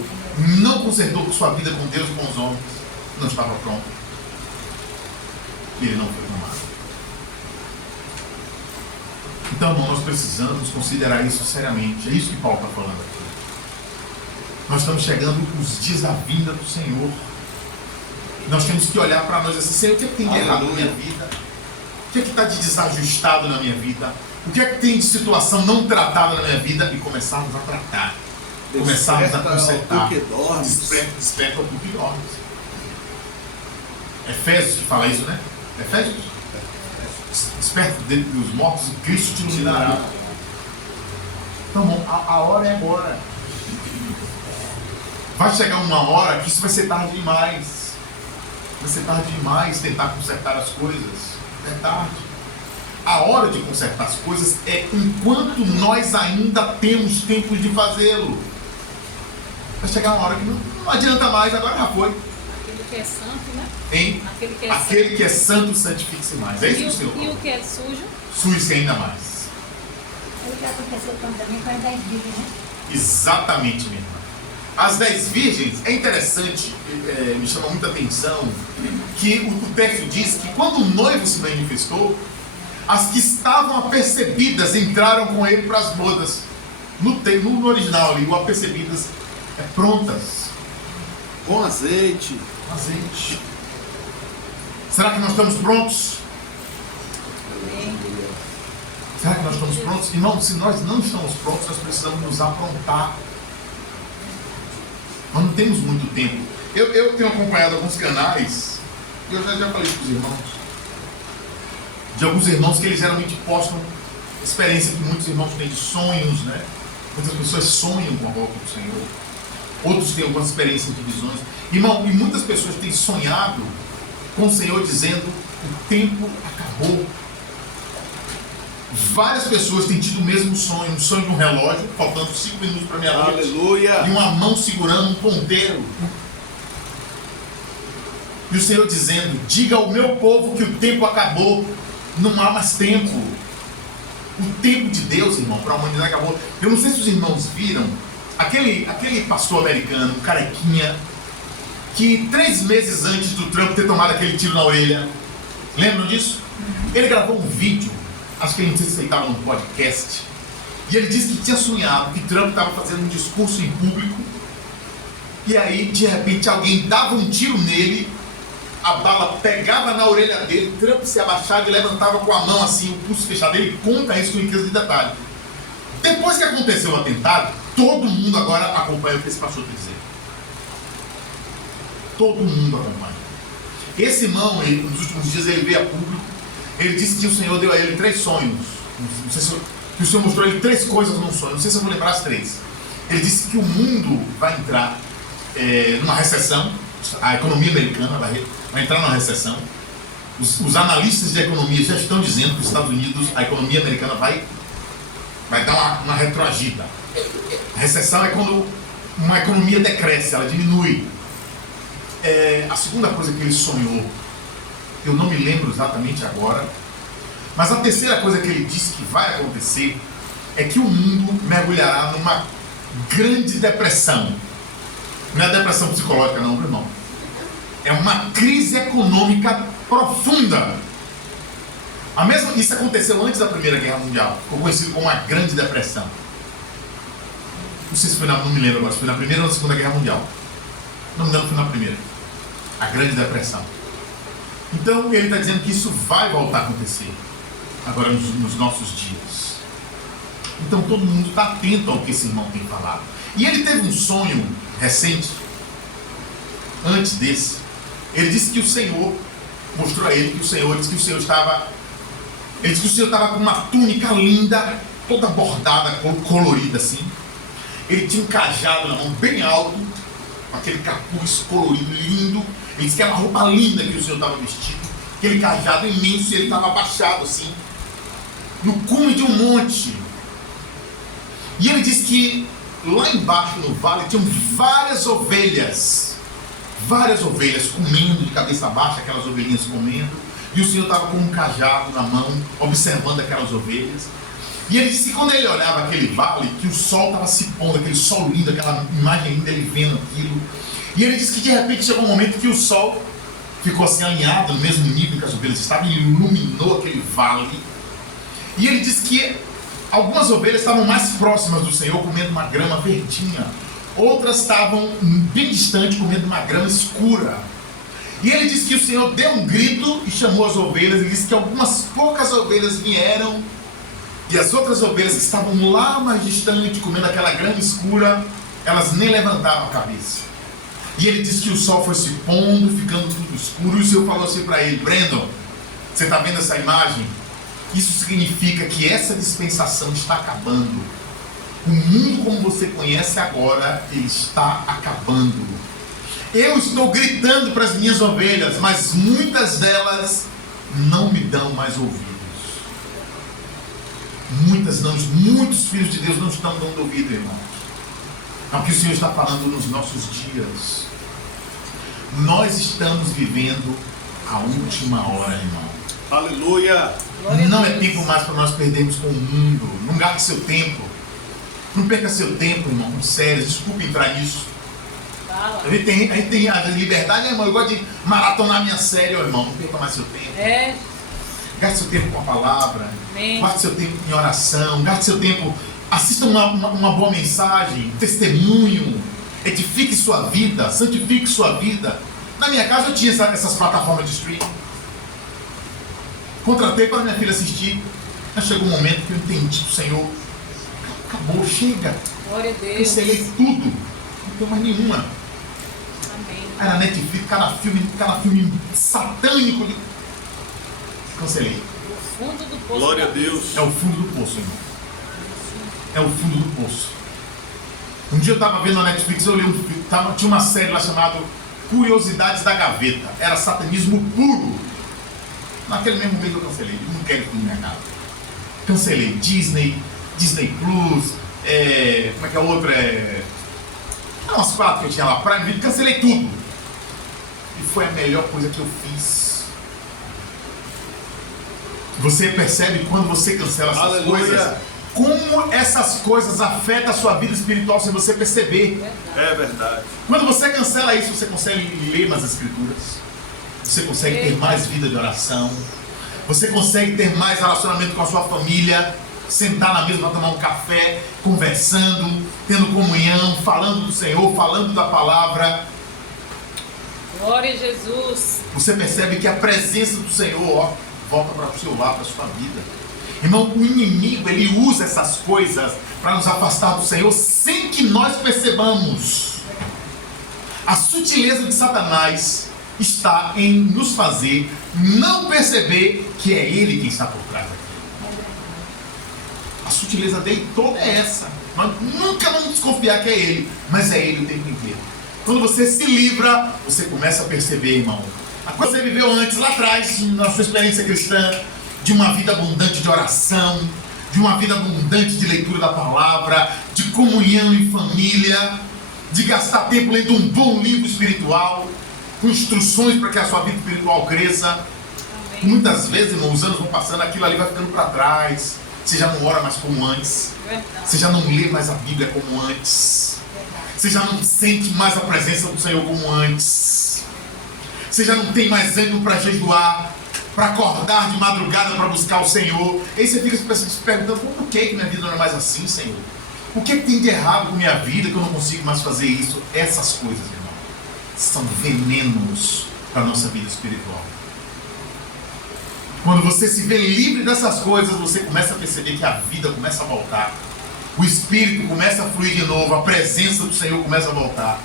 não consertou sua vida com Deus e com os homens, não estava pronto. E ele não foi tomado. Então, irmão, nós precisamos considerar isso seriamente. É isso que Paulo está falando aqui. Nós estamos chegando os dias da vinda do Senhor. Nós temos que olhar para nós assim: Senhor, o que é que tem de errado na minha vida? O que é que está de desajustado na minha vida? O que é que tem de situação não tratada na minha vida? E começarmos a tratar. Começarmos a consertar. Desperta o que dorme. Efésios que fala isso, né? Efésios? Desperta dentre os mortos e Cristo te iluminará. Então, a hora é agora. Vai chegar uma hora que isso vai ser tarde demais. Vai ser tarde demais tentar consertar as coisas. É tarde. A hora de consertar as coisas é enquanto nós ainda temos tempo de fazê-lo. Vai chegar uma hora que não adianta mais, agora já foi. Aquele que é santo, né? Hein? Aquele que é santo, santifique-se mais. É isso que o Senhor E falou. o que é sujo? Suje-se ainda mais. É o que aconteceu também com as 10 virgens, né? Exatamente, minha irmã. As 10 virgens, é interessante, me chama muita atenção, que o texto diz que quando o noivo se manifestou, as que estavam apercebidas entraram com ele para as bodas. No original ali, o apercebidas é prontas. Com azeite. Azeite. Será que nós estamos prontos? Será que nós estamos prontos? Irmão, se nós não estamos prontos, nós precisamos nos aprontar. Nós não temos muito tempo. Eu tenho acompanhado alguns canais, e eu já falei isso para os irmãos, de alguns irmãos que eles geralmente postam experiência que muitos irmãos têm de sonhos, né? Muitas pessoas sonham com a volta do Senhor. Outros têm algumas experiências de visões. Irmão, e muitas pessoas têm sonhado com o Senhor dizendo: o tempo acabou. Várias pessoas têm tido o mesmo sonho, um sonho de um relógio, faltando 5 minutos para meia-noite. Aleluia. E uma mão segurando um ponteiro. E o Senhor dizendo: diga ao meu povo que o tempo acabou, não há mais tempo. O tempo de Deus, irmão, para a humanidade acabou. Eu não sei se os irmãos viram aquele pastor americano, um carequinha, que 3 meses antes do Trump ter tomado aquele tiro na orelha, lembram disso? Ele gravou um vídeo, acho que ele não sei se ele estava num podcast, e ele disse que tinha sonhado que Trump estava fazendo um discurso em público, e aí de repente alguém dava um tiro nele, a bala pegava na orelha dele, Trump se abaixava e levantava com a mão assim, o pulso fechado. Ele conta isso com riqueza de detalhe. Depois que aconteceu o atentado, todo mundo agora acompanha o que esse pastor tem dizer. Todo mundo acompanha. Esse irmão, nos últimos dias, ele veio a público. Ele disse que o Senhor deu a ele 3 sonhos. Não sei se que o Senhor mostrou a ele 3 coisas num sonho. Não sei se eu vou lembrar as 3. Ele disse que o mundo vai entrar numa recessão. A economia americana vai entrar numa recessão. Os analistas de economia já estão dizendo que os Estados Unidos, a economia americana vai dar uma retroagida. A recessão é quando uma economia decresce, ela diminui. A segunda coisa que ele sonhou, eu não me lembro exatamente agora, mas a terceira coisa que ele disse que vai acontecer é que o mundo mergulhará numa grande depressão. Não é depressão psicológica não, meu irmão. É uma crise econômica profunda. Isso aconteceu antes da Primeira Guerra Mundial. Ficou conhecido como a Grande Depressão. Não sei se foi não me lembro agora, se foi na Primeira ou na Segunda Guerra Mundial. Não me lembro, foi na Primeira. A Grande Depressão. Então ele está dizendo que isso vai voltar a acontecer agora nos nossos dias. Então todo mundo está atento ao que esse irmão tem falado. E ele teve um sonho recente, antes desse. Ele disse que o Senhor mostrou a ele que o Senhor disse que o Senhor estava. Ele disse que o Senhor estava com uma túnica linda, toda bordada, colorida assim. Ele tinha um cajado na mão bem alto, com aquele capuz colorido, lindo. Ele disse que era uma roupa linda que o Senhor estava vestido, aquele cajado imenso, e ele estava abaixado assim, no cume de um monte. E ele disse que lá embaixo no vale tinham várias ovelhas comendo de cabeça baixa, aquelas ovelhinhas comendo, e o Senhor estava com um cajado na mão, observando aquelas ovelhas. E ele disse que quando ele olhava aquele vale, que o sol estava se pondo, aquele sol lindo, aquela imagem linda, ele vendo aquilo. E ele disse que de repente chegou um momento que o sol ficou assim alinhado no mesmo nível que as ovelhas estavam, e iluminou aquele vale. E ele disse que algumas ovelhas estavam mais próximas do Senhor, comendo uma grama verdinha. Outras estavam bem distantes, comendo uma grama escura. E ele disse que o Senhor deu um grito e chamou as ovelhas. E disse que algumas poucas ovelhas vieram, e as outras ovelhas que estavam lá mais distante, comendo aquela grama escura, elas nem levantavam a cabeça. E ele disse que o sol foi se pondo, ficando tudo escuro. E o Senhor falou assim para ele: Brandon, você está vendo essa imagem? Isso significa que essa dispensação está acabando. O mundo como você conhece agora, ele está acabando. Eu estou gritando para as minhas ovelhas, mas muitas delas não me dão mais ouvidos. Muitos filhos de Deus não estão dando ouvido, irmãos. É o que o Senhor está falando nos nossos dias. Nós estamos vivendo a última hora, irmão. Aleluia! Não é tempo mais para nós perdermos com o mundo. Não gaste seu tempo. Não perca seu tempo, irmão, com séries. Desculpe entrar nisso. A gente tem a liberdade, irmão. Eu gosto de maratonar minha série, irmão. Não perca mais seu tempo. Gaste seu tempo com a palavra. Gaste seu tempo em oração. Gaste seu tempo. Assista uma boa mensagem, testemunho. Edifique sua vida. Santifique sua vida. Na minha casa eu tinha essas plataformas de streaming. Contratei para minha filha assistir. Mas chegou um momento que eu entendi do Senhor. Acabou, chega. Glória a Deus. Cancelei tudo. Não tem mais nenhuma. Amém. Aí na Netflix, cada filme satânico. Cancelei. O fundo do poço. Glória a Deus. É o fundo do poço, irmão. É o fundo do poço. Um dia eu estava vendo na Netflix, eu li tinha uma série lá chamada Curiosidades da Gaveta. Era satanismo puro. Naquele mesmo mês eu cancelei. Não quero isso na minha casa. Cancelei Disney Plus, como é que é a outra? Umas 4 que eu tinha lá, Prime Video, cancelei tudo. E foi a melhor coisa que eu fiz. Você percebe quando você cancela essas Aleluia. coisas, como essas coisas afetam a sua vida espiritual sem você perceber. É verdade. Quando você cancela isso, você consegue ler mais as escrituras. Você consegue ter mais vida de oração. Você consegue ter mais relacionamento com a sua família. Sentar na mesa para tomar um café, conversando, tendo comunhão, falando do Senhor, falando da palavra. Glória a Jesus. Você percebe que a presença do Senhor volta para o seu lado, para a sua vida. Irmão, o inimigo, ele usa essas coisas para nos afastar do Senhor sem que nós percebamos. A sutileza de Satanás está em nos fazer não perceber que é ele quem está por trás daquilo. A sutileza dele toda é essa. Nós nunca vamos desconfiar que é ele, mas é ele o tempo inteiro. Quando você se livra, você começa a perceber, irmão, a coisa que você viveu antes, lá atrás, na sua experiência cristã, de uma vida abundante de oração, de uma vida abundante de leitura da palavra, de comunhão em família, de gastar tempo lendo um bom livro espiritual, com instruções para que a sua vida espiritual cresça. Amém. Muitas vezes, irmão, os anos vão passando, aquilo ali vai ficando para trás. Você já não ora mais como antes. Verdade. Você já não lê mais a Bíblia como antes. Você já não sente mais a presença do Senhor como antes. Você já não tem mais ânimo para jejuar, para acordar de madrugada para buscar o Senhor. Aí você fica se perguntando: por que minha vida não é mais assim, Senhor? O que tem de errado com minha vida que eu não consigo mais fazer isso? Essas coisas, irmão, são venenos para a nossa vida espiritual. Quando você se vê livre dessas coisas, você começa a perceber que a vida começa a voltar. O Espírito começa a fluir de novo, a presença do Senhor começa a voltar.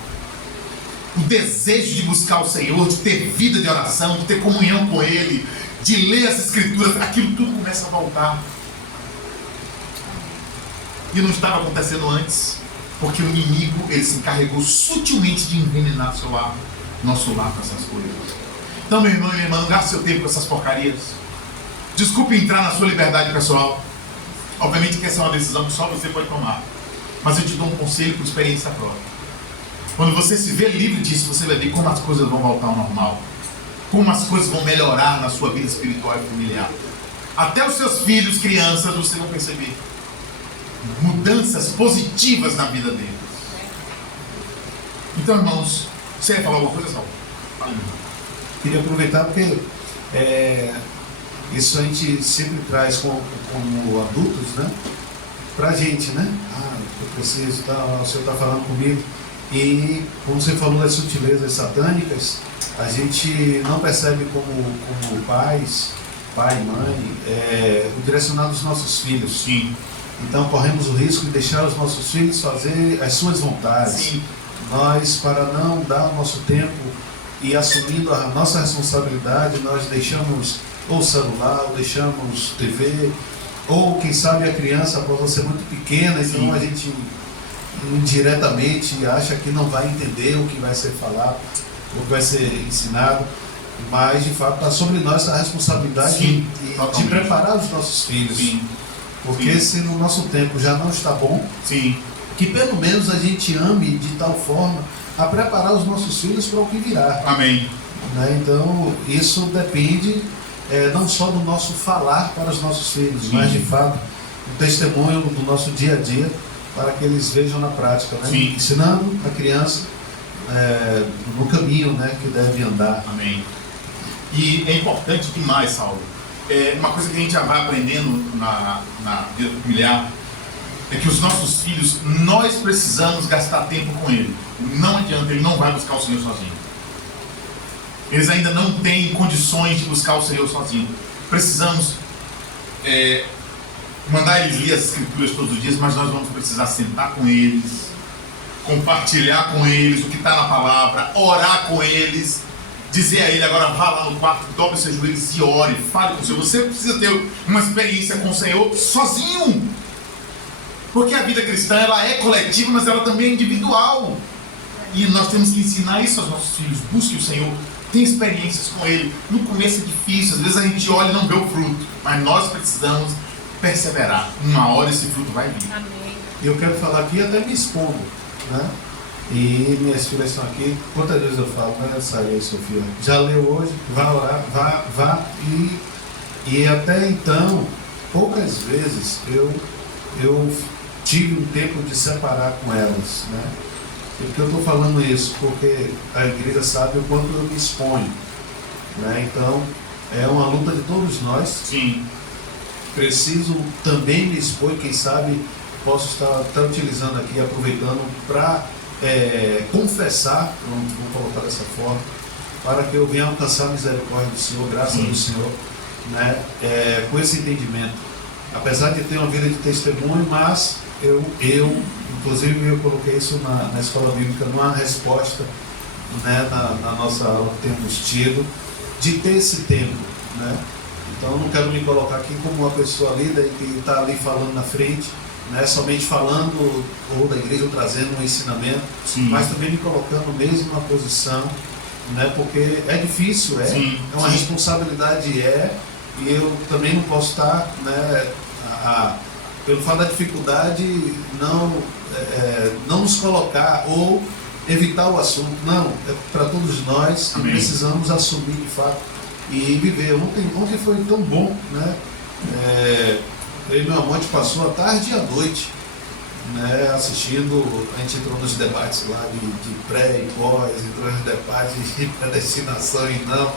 O desejo de buscar o Senhor, de ter vida de oração, de ter comunhão com Ele, de ler as Escrituras, aquilo tudo começa a voltar. E não estava acontecendo antes, porque o inimigo, ele se encarregou sutilmente de envenenar seu lar, nosso lar com essas coisas. Então, meu irmão e minha irmã, não gaste seu tempo com essas porcarias. Desculpe entrar na sua liberdade pessoal. Obviamente que essa é uma decisão que só você pode tomar. Mas eu te dou um conselho por experiência própria. Quando você se vê livre disso, você vai ver como as coisas vão voltar ao normal. Como as coisas vão melhorar na sua vida espiritual e familiar. Até os seus filhos, crianças, você vai perceber mudanças positivas na vida deles. Então, irmãos, você ia falar alguma coisa, Saul? Queria aproveitar porque isso a gente sempre traz como adultos, né? Pra gente, né? Eu preciso, o Senhor está falando comigo. E como você falou das sutilezas satânicas, a gente não percebe como pais, pai e mãe, o direcionar dos nossos filhos. Sim. Então corremos o risco de deixar os nossos filhos fazer as suas vontades. Sim. Nós, para não dar o nosso tempo e assumindo a nossa responsabilidade, nós deixamos ou celular, ou deixamos TV, ou quem sabe a criança pode ser muito pequena, então Sim. a gente indiretamente acha que não vai entender o que vai ser falado, o que vai ser ensinado, mas de fato está sobre nós a responsabilidade Sim, de preparar os nossos filhos. Sim. Porque Sim. se no nosso tempo já não está bom, Sim. que pelo menos a gente ame de tal forma a preparar os nossos filhos para o que virá. Amém. Né? Então isso depende não só do nosso falar para os nossos filhos, Sim. mas de fato o testemunho do nosso dia a dia para que eles vejam na prática, né? Sim. Ensinando a criança no caminho, né, que deve andar. Amém. E é importante demais, Saulo. Uma coisa que a gente já vai aprendendo na vida familiar é que os nossos filhos, nós precisamos gastar tempo com ele. Não adianta, ele não vai buscar o Senhor sozinho. Eles ainda não têm condições de buscar o Senhor sozinho. Precisamos mandar eles ler as Escrituras todos os dias, mas nós vamos precisar sentar com eles, compartilhar com eles o que está na palavra, orar com eles, dizer a ele: agora vá lá no quarto, dobre seus joelhos e ore, fale com o Senhor. Você precisa ter uma experiência com o Senhor sozinho, porque a vida cristã, ela é coletiva, mas ela também é individual, e nós temos que ensinar isso aos nossos filhos. Busque o Senhor, tenha experiências com Ele. No começo é difícil, às vezes a gente olha e não vê o fruto, mas nós precisamos perseverar. Uma hora esse fruto vai vir. Amém. E eu quero falar aqui até me expondo, né? E minhas filhas estão aqui. Quantas vezes eu falo, né, Sara e Sofia? Já leu hoje? Vá orar, vá. E até então, poucas vezes eu tive um tempo de separar com elas, né? E por que eu estou falando isso? Porque a igreja sabe o quanto eu me exponho, né? Então, é uma luta de todos nós. Sim. Preciso também me expor, quem sabe posso estar utilizando aqui, aproveitando para confessar, vamos colocar dessa forma, para que eu venha alcançar a misericórdia do Senhor, graça do Senhor, né? Com esse entendimento. Apesar de ter uma vida de testemunho, mas eu inclusive eu coloquei isso na escola bíblica, numa resposta, né, na nossa aula que temos tido, de ter esse tempo, né? Então eu não quero me colocar aqui como uma pessoa líder que está ali falando na frente, né, somente falando ou da igreja ou trazendo um ensinamento, Sim. mas também me colocando mesmo na posição, né, porque é difícil, Sim. é uma Sim. responsabilidade, e eu também não posso estar, né, pelo fato da dificuldade, não nos colocar ou evitar o assunto. Não, é para todos nós que Amém. precisamos assumir de fato e viver. Ontem foi tão bom, né? Eu e meu amante passou a tarde e a noite, né, assistindo. A gente entrou nos debates lá de pré e pós, entrou nos debates de predestinação e não.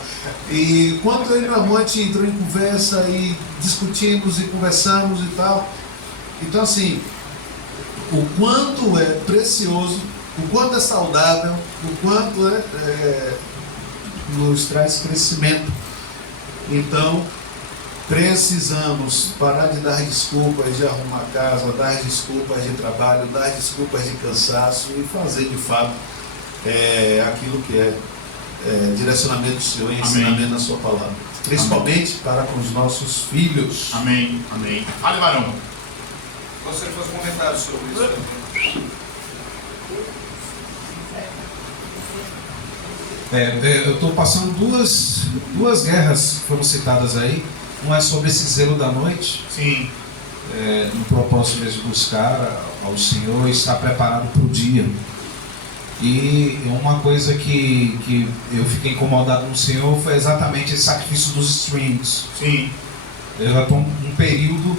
E quando eu e meu amante entrou em conversa e discutimos e conversamos e tal. Então, assim, o quanto é precioso, o quanto é saudável, o quanto nos traz crescimento. Então, Precisamos parar de dar desculpas de arrumar casa, dar desculpas de trabalho, dar desculpas de cansaço e fazer de fato aquilo que é direcionamento do Senhor e ensinamento na sua palavra. Principalmente para com os nossos filhos. Amém. Amém. Fale, varão. Gostaria de fazer um comentário sobre isso também. Eu estou passando duas guerras que foram citadas aí. Uma é sobre esse zelo da noite. Sim. No propósito mesmo de buscar ao Senhor e estar preparado para o dia. E uma coisa que eu fiquei incomodado no Senhor foi exatamente esse sacrifício dos streams. Sim. Eu já estou um período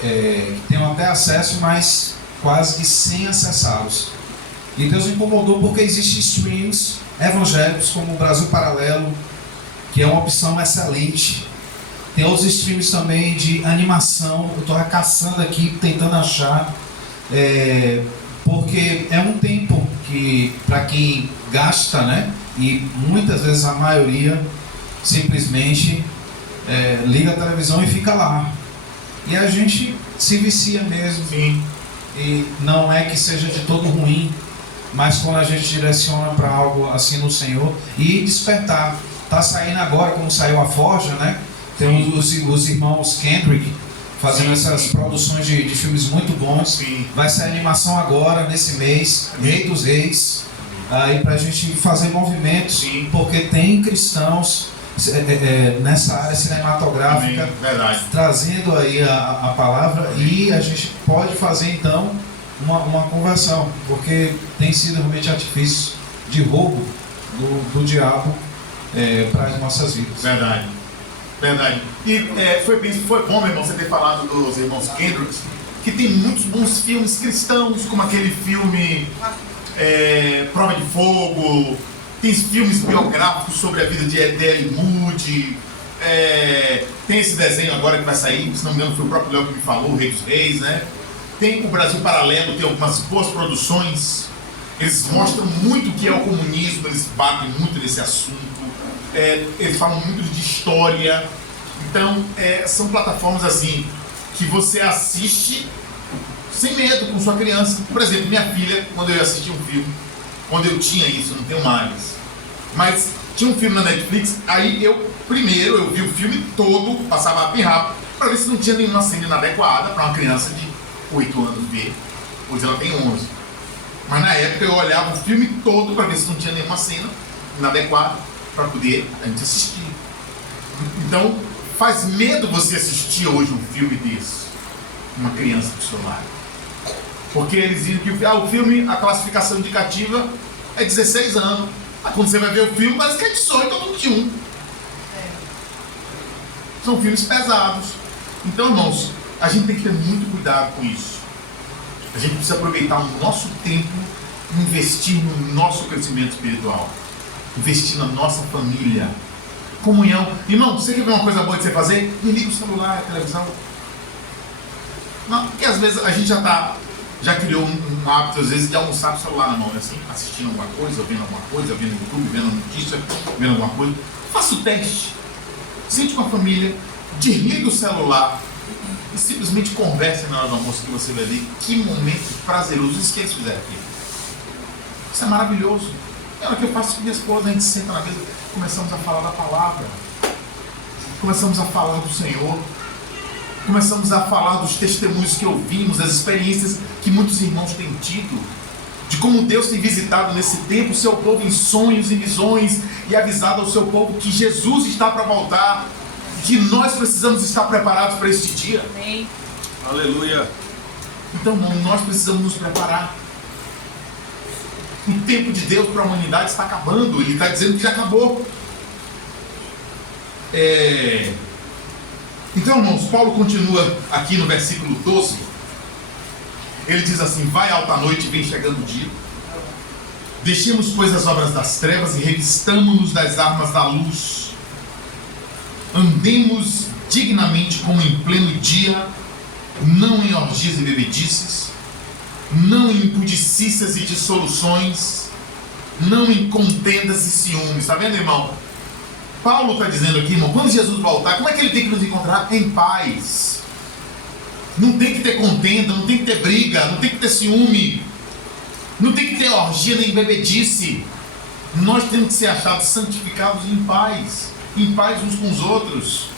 que tenho até acesso, mas quase que sem acessá-los. E Deus me incomodou porque existem streams evangélicos como o Brasil Paralelo, que é uma opção excelente. Tem outros streams também de animação. Eu estou caçando aqui, tentando achar, porque é um tempo que, para quem gasta, né? E muitas vezes a maioria simplesmente liga a televisão e fica lá. E a gente se vicia mesmo. Sim. E não é que seja de todo ruim, mas quando a gente direciona para algo assim no Senhor e despertar. Tá saindo agora, como saiu a Forja, né? Tem os irmãos Kendrick fazendo essas produções de filmes muito bons. Sim. Vai sair animação agora, nesse mês, Rei dos Reis, aí pra gente fazer movimentos. Sim. Porque tem cristãos nessa área cinematográfica. Amém. Verdade. Trazendo aí a palavra, e a gente pode fazer então uma conversão, porque tem sido realmente artifício de roubo do diabo para as nossas vidas. Verdade. Verdade. E foi bom, meu irmão, você ter falado dos irmãos Kendrick, que tem muitos bons filmes cristãos, como aquele filme Prova de Fogo. Tem filmes biográficos sobre a vida de Edel Moody. Tem esse desenho agora que vai sair, se não me engano foi o próprio Léo que me falou, o Rei dos Reis, né? Tem o Brasil Paralelo, tem algumas boas produções. Eles mostram muito o que é o comunismo, eles batem muito nesse assunto. Eles falam muito de história. Então, são plataformas assim que você assiste sem medo com sua criança. Por exemplo, minha filha, quando eu assisti um filme, quando eu tinha isso, eu não tenho mais, mas tinha um filme na Netflix, aí eu vi o filme todo, passava bem rápido, para ver se não tinha nenhuma cena inadequada para uma criança de 8 anos ver. Hoje ela tem 11. Mas na época eu olhava o filme todo para ver se não tinha nenhuma cena inadequada para poder a gente assistir. Então, faz medo você assistir hoje um filme desse, uma criança do seu lado. Porque eles dizem que o filme, a classificação indicativa é 16 anos. Mas quando você vai ver o filme, parece que é 18 ou 21. São filmes pesados. Então, irmãos, a gente tem que ter muito cuidado com isso. A gente precisa aproveitar o nosso tempo e investir no nosso crescimento espiritual. Investir na nossa família. Comunhão. Irmão, você quer ver uma coisa boa de você fazer? Me liga o celular, a televisão. Não, porque às vezes a gente já criou um hábito, às vezes, de almoçar com o celular na mão, assim, assistindo alguma coisa, vendo alguma coisa, vendo no YouTube, vendo notícia, vendo alguma coisa. Faça o teste. Sente com a família, desliga o celular e simplesmente converse na hora do almoço, que você vai ver que momento prazeroso. Isso que eles fizeram aqui. Isso é maravilhoso. É hora que eu faço com minha esposa, a gente senta na mesa, começamos a falar da palavra, começamos a falar do Senhor, começamos a falar dos testemunhos que ouvimos, das experiências que muitos irmãos têm tido, de como Deus tem visitado nesse tempo o seu povo em sonhos e visões e avisado ao seu povo que Jesus está para voltar, que nós precisamos estar preparados para este dia. Amém. Aleluia. Então, nós precisamos nos preparar. O tempo de Deus para a humanidade está acabando. Ele está dizendo que já acabou. Então, irmãos, Paulo continua aqui no versículo 12. Ele diz assim: vai alta noite e vem chegando o dia. Deixemos, pois, as obras das trevas e revistamo-nos das armas da luz. Andemos dignamente como em pleno dia, não em orgias e bebedices, não em impudicícias e dissoluções, não em contendas e ciúmes. Está vendo, irmão? Paulo está dizendo aqui, irmão, quando Jesus voltar, como é que ele tem que nos encontrar? Em paz. Não tem que ter contenda, não tem que ter briga, não tem que ter ciúme, não tem que ter orgia nem bebedice. Nós temos que ser achados santificados em paz uns com os outros.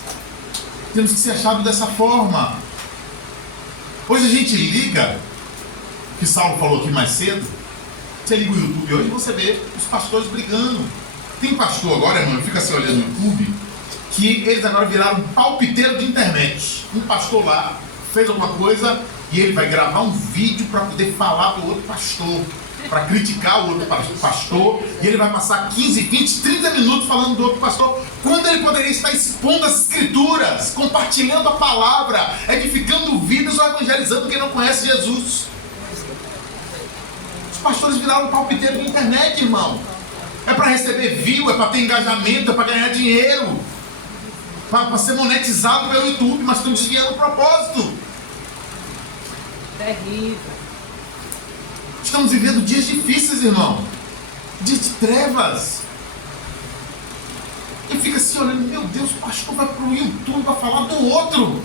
Temos que ser achados dessa forma. Hoje a gente liga, que Saulo falou aqui mais cedo, você liga o YouTube hoje e você vê os pastores brigando. Tem pastor agora, irmão, fica assim olhando no YouTube, que eles agora viraram um palpiteiro de internet. Um pastor lá fez alguma coisa e ele vai gravar um vídeo para poder falar do outro pastor, para criticar o outro pastor, e ele vai passar 15, 20, 30 minutos falando do outro pastor, quando ele poderia estar expondo as escrituras, compartilhando a palavra, edificando vidas ou evangelizando quem não conhece Jesus. Os pastores viraram um palpiteiro de internet, irmão. É para receber view, é para ter engajamento, é para ganhar dinheiro, para ser monetizado pelo YouTube, mas estão desviando o propósito. Terrível. Estamos vivendo dias difíceis, irmão. Dias de trevas. E fica assim olhando, meu Deus, o pastor vai pro YouTube, vai falar do outro.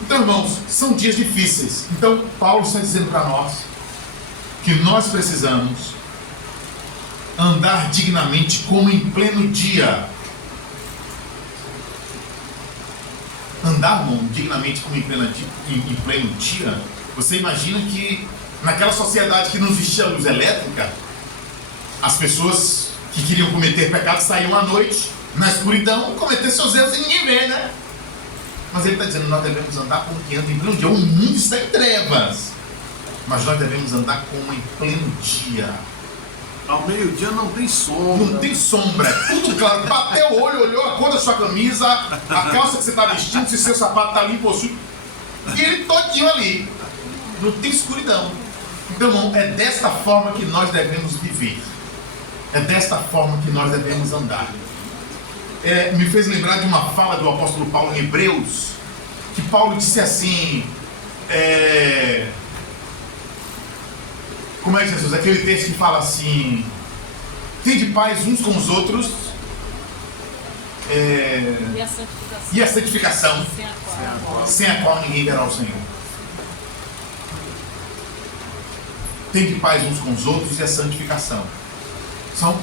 Então, irmãos, são dias difíceis. Então, Paulo está dizendo para nós que nós precisamos andar dignamente como em pleno dia. Andar, irmão, dignamente como em pleno dia. Você imagina que naquela sociedade que não existia luz elétrica, as pessoas que queriam cometer pecado saíam à noite, na escuridão, cometer seus erros e ninguém vê, né? Mas ele está dizendo, nós devemos andar como que anda em pleno dia. O mundo está em trevas, mas nós devemos andar como em pleno dia. Ao meio-dia não tem sombra. Não tem sombra, é tudo claro. Bateu o olho, olhou a cor da sua camisa, a calça que você está vestindo, se seu sapato está limpo ou sujo. E ele todinho ali. Não tem escuridão. Então, irmão, é desta forma que nós devemos viver. É desta forma que nós devemos andar. Me fez lembrar de uma fala do apóstolo Paulo em Hebreus, que Paulo disse assim, como é que Jesus? Aquele texto que fala assim, tende paz uns com os outros, e a santificação, sem a qual ninguém verá o Senhor. Tende paz uns com os outros e a santificação. São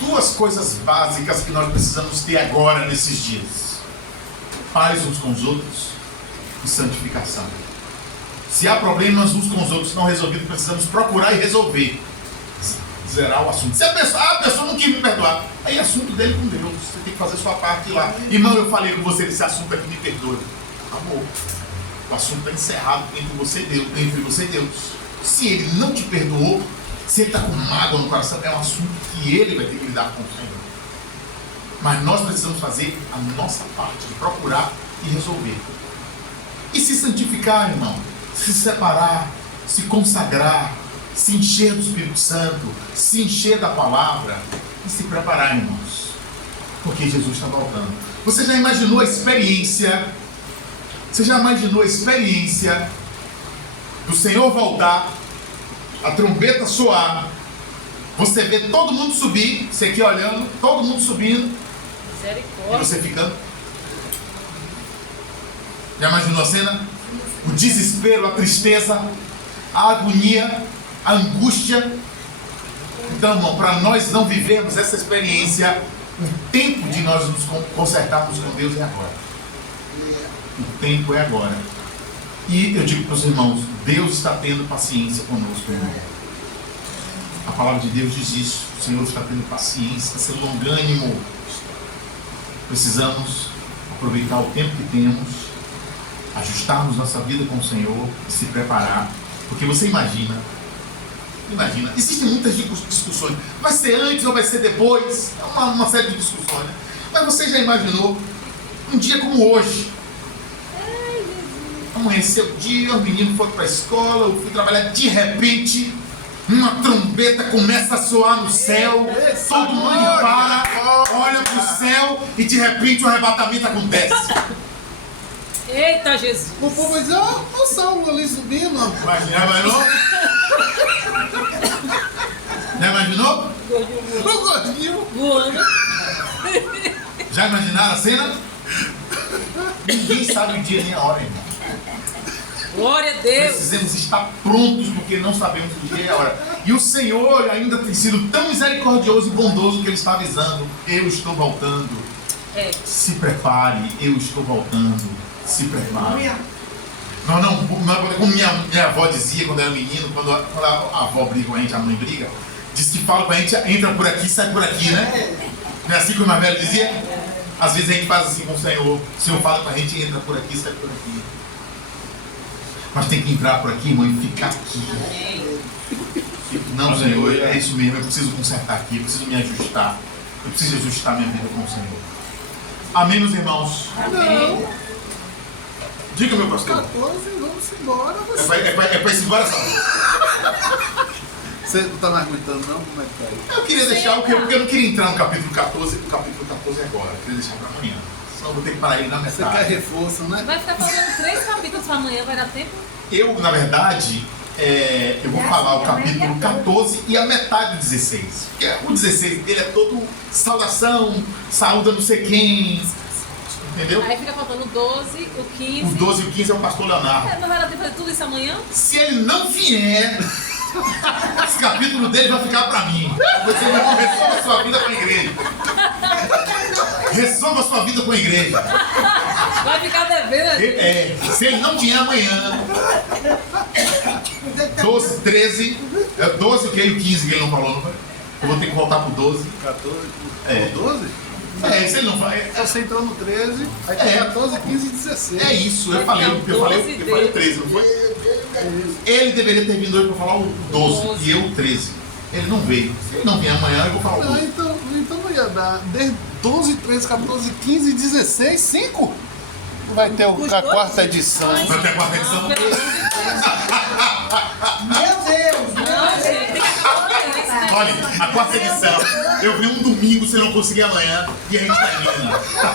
duas coisas básicas que nós precisamos ter agora nesses dias: paz uns com os outros e santificação. Se há problemas uns com os outros não resolvidos, precisamos procurar e resolver, zerar o assunto. Se a pessoa não quer me perdoar, aí é assunto dele com Deus. Você tem que fazer sua parte lá. Irmão, eu falei com você desse assunto aqui, me perdoe. Amor, o assunto está encerrado entre você e Deus. Se ele não te perdoou, se ele está com mágoa no coração, é um assunto que ele vai ter que lidar com o Senhor. Mas nós precisamos fazer a nossa parte de procurar e resolver. E se santificar, irmão, se separar, se consagrar, se encher do Espírito Santo, se encher da palavra e se preparar, irmãos, porque Jesus está voltando. Você já imaginou a experiência? Você já imaginou a experiência do Senhor voltar, a trombeta soar, você vê todo mundo subir, você aqui olhando, todo mundo subindo, e você ficando? Já imaginou a cena? O desespero, a tristeza, a agonia, a angústia. Então, irmão, para nós não vivermos essa experiência, o tempo de nós nos consertarmos com Deus é agora. O tempo é agora. E eu digo para os irmãos, Deus está tendo paciência conosco, irmão. A palavra de Deus diz isso. O Senhor está tendo paciência, está sendo longânimo. Precisamos aproveitar o tempo que temos, ajustarmos nossa vida com o Senhor e se preparar. Porque você imagina, existem muitas discussões. Vai ser antes ou vai ser depois? É uma série de discussões, né? Mas você já imaginou um dia como hoje? Amanheceu o dia, os meninos foram para a escola, eu fui trabalhar, de repente uma trombeta começa a soar no céu, todo mundo para, olha para o céu e de repente o arrebatamento acontece. Eita Jesus! O povo vai dizer, ó, o Saulo ali subindo. Imagina, mas não? Já imaginou? O gordinho. Voando. Já imaginaram a cena? Ninguém sabe o dia nem a hora, irmão. Glória a Deus. Precisamos estar prontos porque não sabemos o dia e a hora. E o Senhor ainda tem sido tão misericordioso e bondoso que Ele está avisando: eu estou voltando. É. Se prepare, eu estou voltando. Se prepare. Não, como minha avó dizia quando era menino, quando a avó briga com a gente, a mãe briga, diz que fala com a gente, entra por aqui, sai por aqui, né? Não é assim que o mais velho dizia? Às vezes a gente faz assim com o Senhor fala com a gente, entra por aqui, sai por aqui. Mas tem que entrar por aqui, irmão, e ficar aqui. Não, Senhor, é isso mesmo, eu preciso consertar aqui, eu preciso me ajustar. Eu preciso ajustar minha vida com o Senhor. Amém, meus irmãos? Amém. Diga, meu pastor. 14, vamos embora. É pra isso embora, sabe? Você não tá mais aguentando, não? Como é que tá aí? Eu queria deixar, porque eu não queria entrar no capítulo 14, o capítulo 14 é agora. Eu queria deixar pra amanhã. Senão eu vou ter que parar ele na Você quer metade. reforço, né? Vai ficar falando 3 capítulos pra amanhã, vai dar tempo? Eu, na verdade, eu vou falar o capítulo 14 e a metade do 16. Porque o 16 ele é todo saudação, saúda não sei quem. Entendeu? Aí fica faltando o 12, o 15. O 12 e o 15 é o pastor Leonardo. Não vai dar tempo de fazer tudo isso amanhã? Se ele não vier, esse capítulo dele vai ficar pra mim. Você vai resolver a sua vida com a igreja. Resolva a sua vida com a igreja. Vai ficar devendo. Se ele não vier amanhã, 12, 13, 12 o que? E o 15 que ele não falou, não vai? Eu vou ter que voltar pro 12. 14, É. 12? Se ele não vai. Você entrou no 13, aí tem 14, 15 e 16. É isso, eu falei o 13, não foi? Ele deveria ter vindo hoje pra falar o 12 e eu o 13. Ele não veio. Se ele não vier amanhã, eu vou falar o Não, 12. então não ia dar. 12, 13, 14, 15 e 16, 5? Vai ter a quarta edição. Vai ter a quarta edição? Meu Deus! Não, gente, tem que acompanhar isso, né? Olha, a quarta edição. Eu vi um domingo, se não conseguir amanhã, e a gente termina. Tá